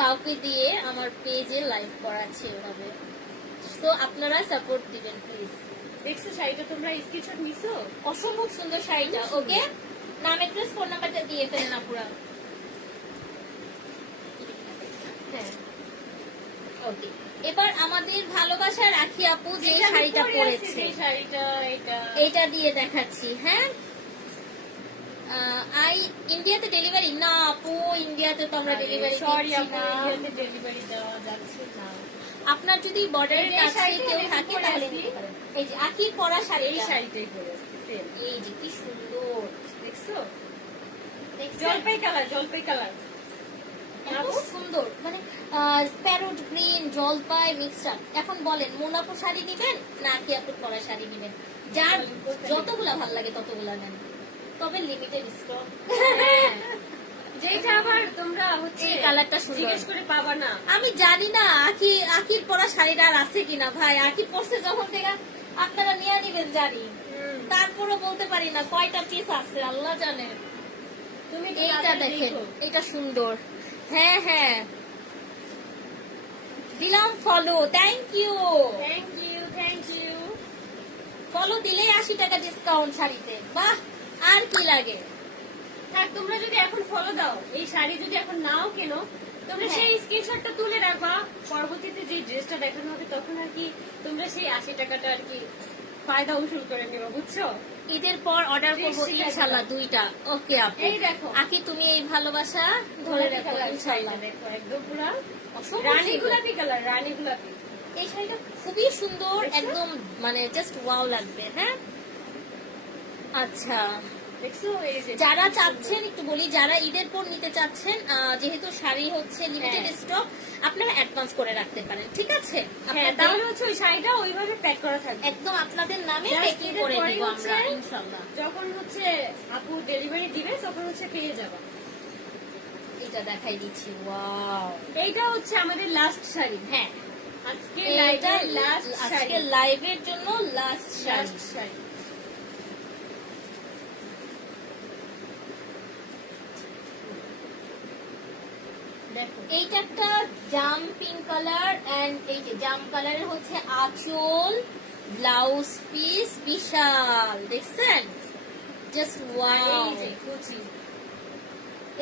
কাউকে দিয়ে আমার পেজে লাইভ করাচ্ছি এভাবে। তো আপনারা সাপোর্ট দিবেন প্লিজ। দেখছো শাড়িটা, তোমরা স্ক্রিনশট নিছো? অসম্ভব সুন্দর শাড়িটা। ওকে, নাম অ্যাড্রেস ফোন নাম্বারটা দিয়ে ফেলেন আপুরা। হ্যাঁ, ওকে, এবার আমাদের ভালোবাসার আখি আপু যে এটা আমি শাড়িটা পরে আছি, পরেছে যে শাড়িটা এটা এটা দিয়ে দেখাচ্ছি। হ্যাঁ, ইন্ডিয়াতে ডেলিভারি না আপু, ইন্ডিয়াতে তো আমরা ডেলিভারি সরি দিচ্ছি আপু, না। ইন্ডিয়াতে ডেলিভারি দেওয়া যাচ্ছে না। আপনার যদি বর্ডারের এই যে কাছে শাড়িটা কেউ আমি থাকে পরে তাহলে আছি। নিতে পারেন। এই যে আখি পরা শাড়ি, এই শাড়িটাই পরে আসছি, same। এই যে কি সুন্দর, দেখছো জলপাই কালার, জলপাই কালার। এত সুন্দর, মানে প্যারোট গ্রিন, জলপাই মিক্সড। এখন বলেন মোনাপু শাড়ি নিবেন না আকি আপুর পরা শাড়ি নিবেন? যার যতগুলা ভালো লাগে ততগুলা নেন, তবে লিমিটেড স্টক। যেটা আবার তোমরা হচ্ছে এই কালারটা সুন্দর। জিজ্ঞেস করে পাবা না। আমি জানি না আকির পরা শাড়িটা আর আছে কিনা ভাই। আকি পরছে যখন থেকে আপনারা নিয়ে নিবেন জানি, তারপরও বলতে পারি না কয়টা পিস আছে, আল্লাহ জানে। তুমি এইটা দেখেন, এটা সুন্দর। হ্যাঁ হ্যাঁ, দিলাম follow. Thank you. Thank you, thank you. Follow দিলেই 80 টাকা ডিসকাউন্ট শাড়িতে। বাহ, আর কি লাগে? হ্যাঁ, তোমরা যদি এখন ফলো দাও, এই শাড়ি যদি এখন নাও কেন, তোমরা হ্যাঁ। সেই স্ক্রিনশটটা তুলে রাখবা। পরবর্তীতে যে ড্রেসটা দেখানো হবে তখন আর কি তোমরা সেই 80 টাকাটা আর কি ফায়দা উসুল করে নিবা, বুঝছো? ঈদের পর অর্ডার করবো ঠিক আছে। ইনশাল্লাহ 2টা। ওকে আপু। এই দেখো। আকি তুমি এই ভালোবাসা ধরে রাখো ইনশাল্লাহ। দেখো একদম পুরা অসম্ভব রানী সুন্দর। গোলাপি কালার, রানী গোলাপি। এই শাড়িটা খুবই সুন্দর, দেখছো? একদম মানে জাস্ট ওয়াও লাগবে। হ্যাঁ, আচ্ছা, দেখছো? এই যে যারা চাচ্ছেন একটু বলি, যারা ঈদের পর নিতে চাচ্ছেন, যেহেতু শাড়ি হচ্ছে লিমিটেড হ্যাঁ। স্টক, আপনারা অ্যাডভান্স করে রাখতে পারেন, ঠিক আছে? হ্যাঁ, আপনাদের তাহলে হচ্ছে ওই শাড়িটা ওইভাবে প্যাক করা থাকবে। একদম আপনাদের নামে Just প্যাকিং ঈদের করে পরেই দিব আমরা হচ্ছে- ইনশাআল্লাহ। যখন হচ্ছে আপু ডেলিভারি দিবে তখন হচ্ছে পেয়ে যাবা। এটা দেখাই দিচ্ছি, ওয়াও। এইটা হচ্ছে আমাদের লাস্ট শাড়ি। হ্যাঁ, আজকে এটা লাইভের লাস্ট শাড়ি। আজকে লাইভের জন্য লাস্ট শাড়ি। লাস্ট শাড়ি। দেখো এইটা একটা জাম পিঙ্ক কালার, এন্ড এই যে জাম কালারের হচ্ছে আঁচল, ব্লাউজ পিস বিশাল, দেখছেন? Just wow. এই যে কুচি।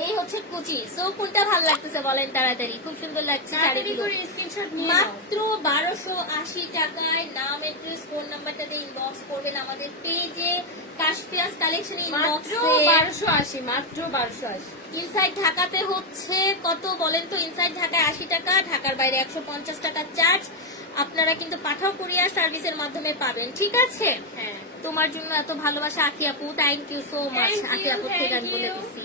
এই হচ্ছে কুচি। সো কোনটা ভালো লাগতেছে বলেন তাড়াতাড়ি? খুব সুন্দর লাগছে তাড়াতাড়ি শাড়িগুলো। করে স্ক্রিনশট নিয়ে নাও। মাত্র 1280 টাকায় নাম, এড্রেস, ফোন নাম্বারটাতে ইনবক্স করবেন আমাদের পেজে, কাশফিয়াস কালেকশনে মাত্র ইনবক্সে। 1280, মাত্র 1280। ইনসাইড ঢাকাতে হচ্ছে কত বলেন তো? ইনসাইড ঢাকায় 80 টাকা, ঢাকার বাইরে 150 টাকা চার্জ। আপনারা কিন্তু পাঠাও কুরিয়ার সার্ভিসের মাধ্যমে পাবেন, ঠিক আছে? হ্যাঁ, তোমার জন্য এত ভালোবাসা আকি আপু, thank you so much. Thank you, আকি আপু থেকে আমি thank বলে you. দিচ্ছি।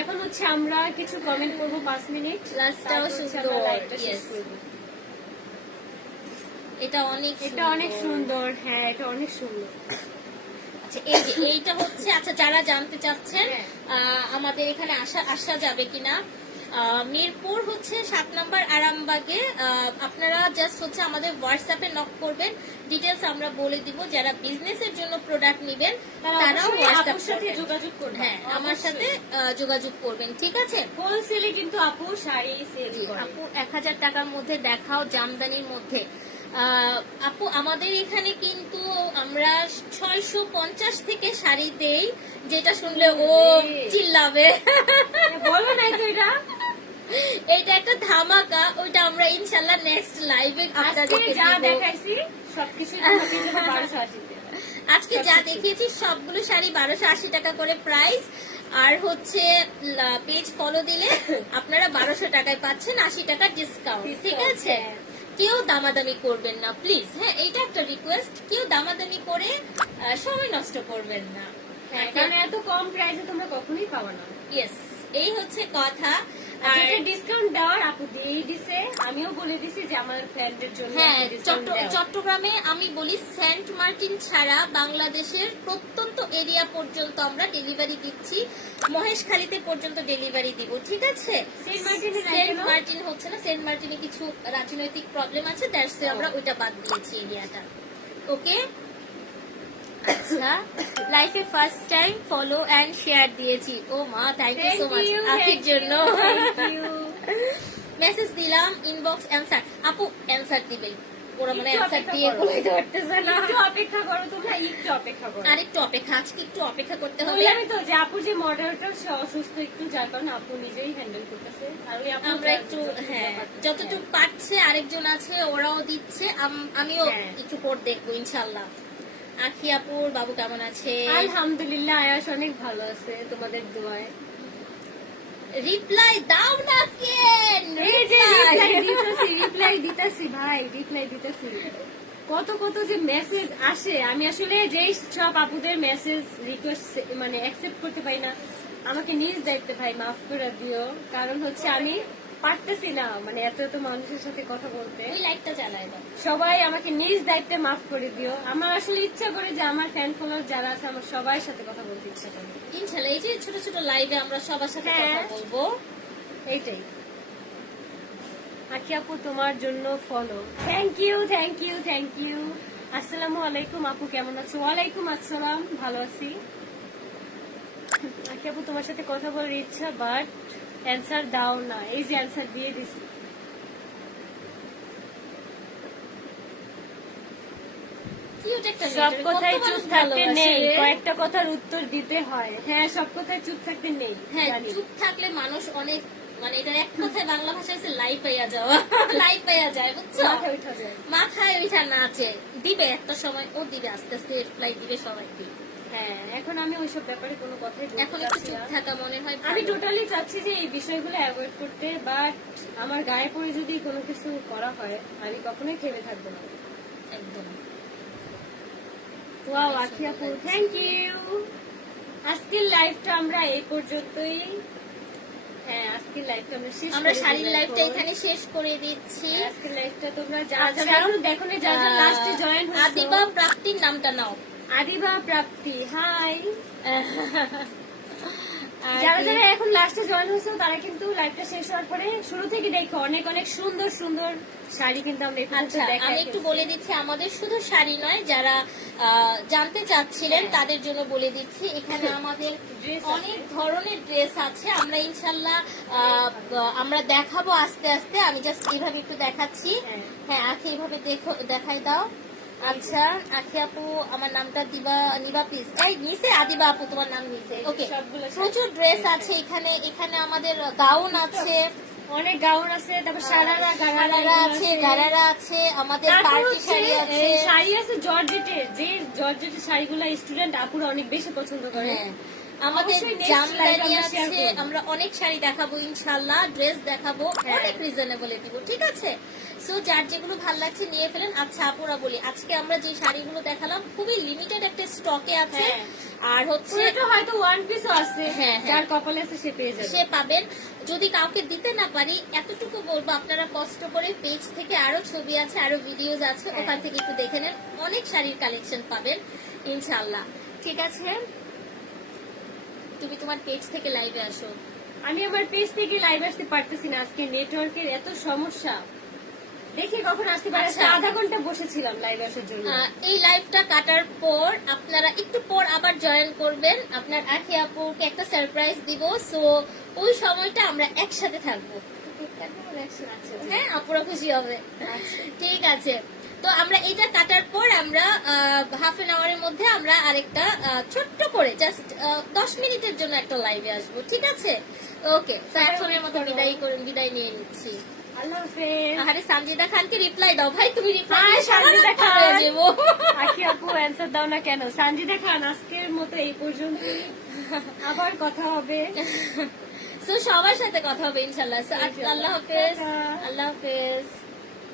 এখন হচ্ছে আমরা কিছু কমেন্ট করব 5 মিনিট। লাস্টটাও তারপর হচ্ছে সুন্দর, আমরা লাইভটা শেষ yes. করব। এটা অনেক এটা অনেক সুন্দর। হ্যাঁ, এটা অনেক সুন্দর। আচ্ছা, এই যে এইটা হচ্ছে, আচ্ছা যারা জানতে চাচ্ছেন হ্যাঁ। আমাদের এখানে আসা যাবে কিনা, মিরপুর হচ্ছে 7 নম্বর আরামবাগে। আপনারা জাস্ট হচ্ছে আমাদের হোয়াটসঅ্যাপে নক করবেন, ডিটেলস আমরা বলে দিব। যারা বিজনেসের জন্য প্রোডাক্ট নেবেন তারাও অবশ্যই হোয়াটসঅ্যাপ আপুর সাথে করবেন। যোগাযোগ করবেন। হ্যাঁ, আমার সাথে যোগাযোগ করবেন, ঠিক আছে? হোলসেলে কিন্তু আপু শাড়ি সেল করে। আপু 1000 টাকার মধ্যে দেখাও, জামদানির মধ্যে। আপু আমাদের এখানে কিন্তু আমরা 650 থেকে শাড়ি দেই, যেটা শুনলে ও চিল্লাবে। বলো নাই তো এটা। এটা একটা ধামাকা, ওইটা আমরা ইনশাল্লাহ নেক্সট লাইভে আজকে আপনাদেরকে যা দিব। দেখাইছি সবকিছু তোমাকে 1280 তে। আজকে যা দেখিয়েছি সবগুলো শাড়ি 1280 টাকা করে প্রাইস। আর হচ্ছে পেজ ফলো দিলে আপনারা 1200 টাকায় পাচ্ছেন 80 টাকা ডিসকাউন্ট, ঠিক আছে? হ্যাঁ। কেউ দামাদামি করবেন না প্লিজ। হ্যাঁ, এইটা একটা রিকোয়েস্ট, কেউ দামাদামি করে সময় নষ্ট করবেন না। হ্যাঁ, কারণ এত কম প্রাইসে তোমরা কখনোই পাবা না। ইয়েস, এই হচ্ছে কথা। আর আর যেটা ডিসকাউন্ট দেওয়ার আপু দিয়েই দিছে, আমিও বলে দিছি যে আমার ফ্রেন্ডদের জন্য হ্যাঁ, discount দেওয়া। চট্টগ্রামে আমি বলি সেন্ট মার্টিন ছাড়া বাংলাদেশের প্রত্যন্ত এরিয়া পর্যন্ত আমরা ডেলিভারি দিচ্ছি। মহেশখালীতে পর্যন্ত ডেলিভারি দিব, ঠিক আছে? সেন্ট মার্টিনে নাই সেন্ট কেন? মার্টিন হচ্ছে না, সেন্ট মার্টিনে কিছু রাজনৈতিক প্রবলেম আছে, দ্যাটস আমরা ওইটা বাদ দিয়েছি এরিয়াটা। ওকে, আচ্ছা, লাইফে first time follow and share দিয়েছি। ও মা, থ্যাংক ইউ সো মাচ আখির জন্য। মেসেজ দিলাম, ইনবক্স অ্যান্সার। আপু অ্যান্সার দিবেন, ওরা মানে একটু অ্যান্সার অপেক্ষা দিয়ে করো। বলাইতে পারতেছে না। একটু অপেক্ষা করো তোমরা, একটু অপেক্ষা করো। আর একটু অপেক্ষা, আজকে একটু অপেক্ষা করতে হবে। বললামই তো যে আপু যে মডারেটর সে অসুস্থ একটু, যার কারণে আপু নিজেই হ্যান্ডেল করতেছে। আর ওই আপু আমরা একটু হ্যাঁ যতটুকু পারছে, আরেকজন আছে ওরাও দিচ্ছে, আমিও হ্যাঁ। একটু পর দেখবো ইনশাল্লাহ। আখি আপুর বাবু কেমন আছে? আলহামদুলিল্লাহ, আয়াস অনেক ভালো আছে তোমাদের দোয়ায়। রিপ্লাই দাও না কেন? এই যে Reply। রিপ্লাই দিতেছি ভাই, রিপ্লাই দিতেছি। কত কত যে মেসেজ আসে, আমি আসলে যেই সব আপুদের মেসেজ রিকোয়েস্ট মানে অ্যাকসেপ্ট করতে পারি না। আমাকে নিজ দায়িত্বে ভাই মাফ করে দিও, কারণ হচ্ছে আমি পারতেছি না মানে এত এত মানুষের সাথে কথা বলতে। ওই লাইটটা চালাই দাও। সবাই আমাকে নিজ দায়িত্বে মাফ করে দিও। আমার আসলে ইচ্ছা করে যে আমার ফ্যান ফলোয়ার যারা আছে আমার সবার সাথে কথা বলতে ইচ্ছা করে। ইনশাল্লাহ এই যে ছোট ছোট লাইভে আমরা সবার সাথে হ্যাঁ। কথা বলবো। এইটাই। আখি আপু তোমার জন্য follow. Thank you thank you thank you. আসসালামু আলাইকুম আপু, কেমন আছো? ওয়ালাইকুম আসসালাম, ভালো আছি। আখি আপু তোমার সাথে কথা বলার ইচ্ছা, বাট অ্যান্সার দাও না। এই যে অ্যান্সার দিয়ে দিছি। কিউট একটা সব মেয়ে, কথায় কত চুপ মানুষ থাকতে নেই, ভালোবাসে। কয়েকটা কথার উত্তর দিতে হয়। হ্যাঁ, সব কথায় চুপ থাকতে নেই। হ্যাঁ, জানি। চুপ থাকলে মানুষ অনেক মানে এটা এক কথায় বাংলা ভাষায় হচ্ছে লাই পাইয়া যাওয়া। লাই পাইয়া যায়, বুঝছো? মাথায় উঠা যায়। মাথায় ওইটা নাচে দিবে, একটা সময় ও দিবে, আস্তে আস্তে রিপ্লাই দিবে সবাইকে। হ্যাঁ, এখন আমি ওইসব ব্যাপারে কোনো কথাই বলতে এখন একটু চাচ্ছি চুপ না। থাকা মনে হয় আমি ভালো। টোটালি চাচ্ছি যে এই বিষয়গুলো অ্যাভয়েড করতে, বাট আমার গায়ে পড়ে যদি কোনো কিছু করা হয় আমি কখনোই থেমে থাকবো না। একদম। ওয়াও আখি আপু, থ্যাংক ইউ। আজকের লাইভটা আমরা এই পর্যন্তই। হ্যাঁ, আজকের লাইভটা আমরা শেষ আমরা করে শাড়ির দিলাম লাইভটা এখন। এখানে শেষ করে দিচ্ছি। আজকের লাইভটা তোমরা যারা আচ্ছা। যারা এখনো দেখো না, যারা যারা লাস্টে জয়েন হয়েছো। আদিবা প্রাপ্তির নামটা নাও। আদিবা প্রাপ্তি, হাই। আর যারা যারা এখন লাস্টে জয়েন হয়েছে তারা কিন্তু লাইভটা শেষ হওয়ার পরে শুরু থেকে দেখো, অনেক অনেক সুন্দর সুন্দর শাড়ি কিন্তু আমরা এই পর্যন্ত আচ্ছা, দেখাই আমি একটু ফেলছি। বলে দিচ্ছি, আমাদের শুধু শাড়ি নয়, যারা জানতে চাচ্ছিলেন হ্যাঁ। তাদের জন্য বলে দিচ্ছি, এখানে আমাদের Dress অনেক আছে। ধরনের ড্রেস আছে। আমরা ইনশাল্লাহ আমরা দেখাবো আস্তে আস্তে। আমি জাস্ট এইভাবে একটু দেখাচ্ছি। হ্যাঁ। হ্যাঁ, আখি এইভাবে দেখো, দেখাই দাও। আচ্ছা, আখি আপু আমার নামটা নিবা প্লিজ। এই নিচে আদিবা আপু তোমার নাম নিচে। এই যে ওকে, সবগুলো শাড়ি। প্রচুর ড্রেস আছে এখানে। এখানে আমাদের গাউন আছে, অনেক গাউন আছে, তারপর সারারা গারারা আছে, গারারা আছে, আমাদের তারপর পার্টি হচ্ছে, শাড়ি আছে। এই শাড়ি আছে জর্জেটের, যে জর্জেটের শাড়িগুলো স্টুডেন্ট আপুরা অনেক বেশি পছন্দ করে। হ্যাঁ, আমাদের অবশ্যই next জামদানি live আমরা share আছে। করবো। আমরা অনেক শাড়ি দেখাবো ইনশাআল্লাহ, ড্রেস দেখাবো, হ্যাঁ। অনেক রিজনেবল দিব, ঠিক আছে? সো যার যেগুলো ভালো লাগছে নিয়ে ফেলেন। আচ্ছা আপুরা বলি, আজকে আমরা যে শাড়িগুলো দেখালাম খুবই লিমিটেড একটা স্টকে আছে। হ্যাঁ। আর হচ্ছে পুরোটা হয়তো ওয়ান পিসও আছে, হ্যাঁ, হ্যাঁ। যার কপালে আছে সে পেয়ে যাবে। সে পাবেন। যদি কাউকে দিতে না পারি, এতটুকু বলবো আপনারা কষ্ট করে পেজ থেকে আরো ছবি আছে, আরো ভিডিওস আছে, হ্যাঁ। ওখান থেকে একটু দেখে নেন, অনেক শাড়ির কালেকশন পাবেন ইনশাআল্লাহ, ঠিক আছে? তুমি তোমার পেজ থেকে লাইভে আসো। আমি আমার পেজ থেকে লাইভ আসতে পারতেছি না, আজকে নেটওয়ার্কের এত সমস্যা। দেখি কখন আসতে পারে। আচ্ছা। আধা ঘন্টা বসেছিলাম লাইভ আসার জন্য। এই লাইভটা কাটার পর আপনারা একটু পর আবার জয়েন করবেন। আপনার আখি আপুকে একটা সারপ্রাইজ দিব, সো ওই সময়টা আমরা একসাথে থাকবো। আচ্ছা, হ্যাঁ, আপুরা খুশি হবে। ঠিক আছে, তো আমরা এটা কাটার পর আমরা হাফ এন আওয়ারের মধ্যে আমরা আরেকটা ছোট্ট করে জাস্ট 10 মিনিটের জন্য একটা লাইভে আসবো, ঠিক আছে? ওকে, তো এখনের মতো বিদায় নিয়ে নিচ্ছি। আল্লাহ হাফেজ। আরে সানজিদা খানকে রিপ্লাই দাও ভাই, তুমি রিপ্লাই হাই সানজিদা খান। হয়ে যাবো। আখি আপু অ্যান্সার দাও না কেন? সানজিদা খান, আজকের মতো এই পর্যন্ত, আবার কথা হবে। সো সবার সাথে কথা হবে ইনশাআল্লাহ। আল্লাহ হাফেজ, টাটা। আল্লাহ হাফেজ।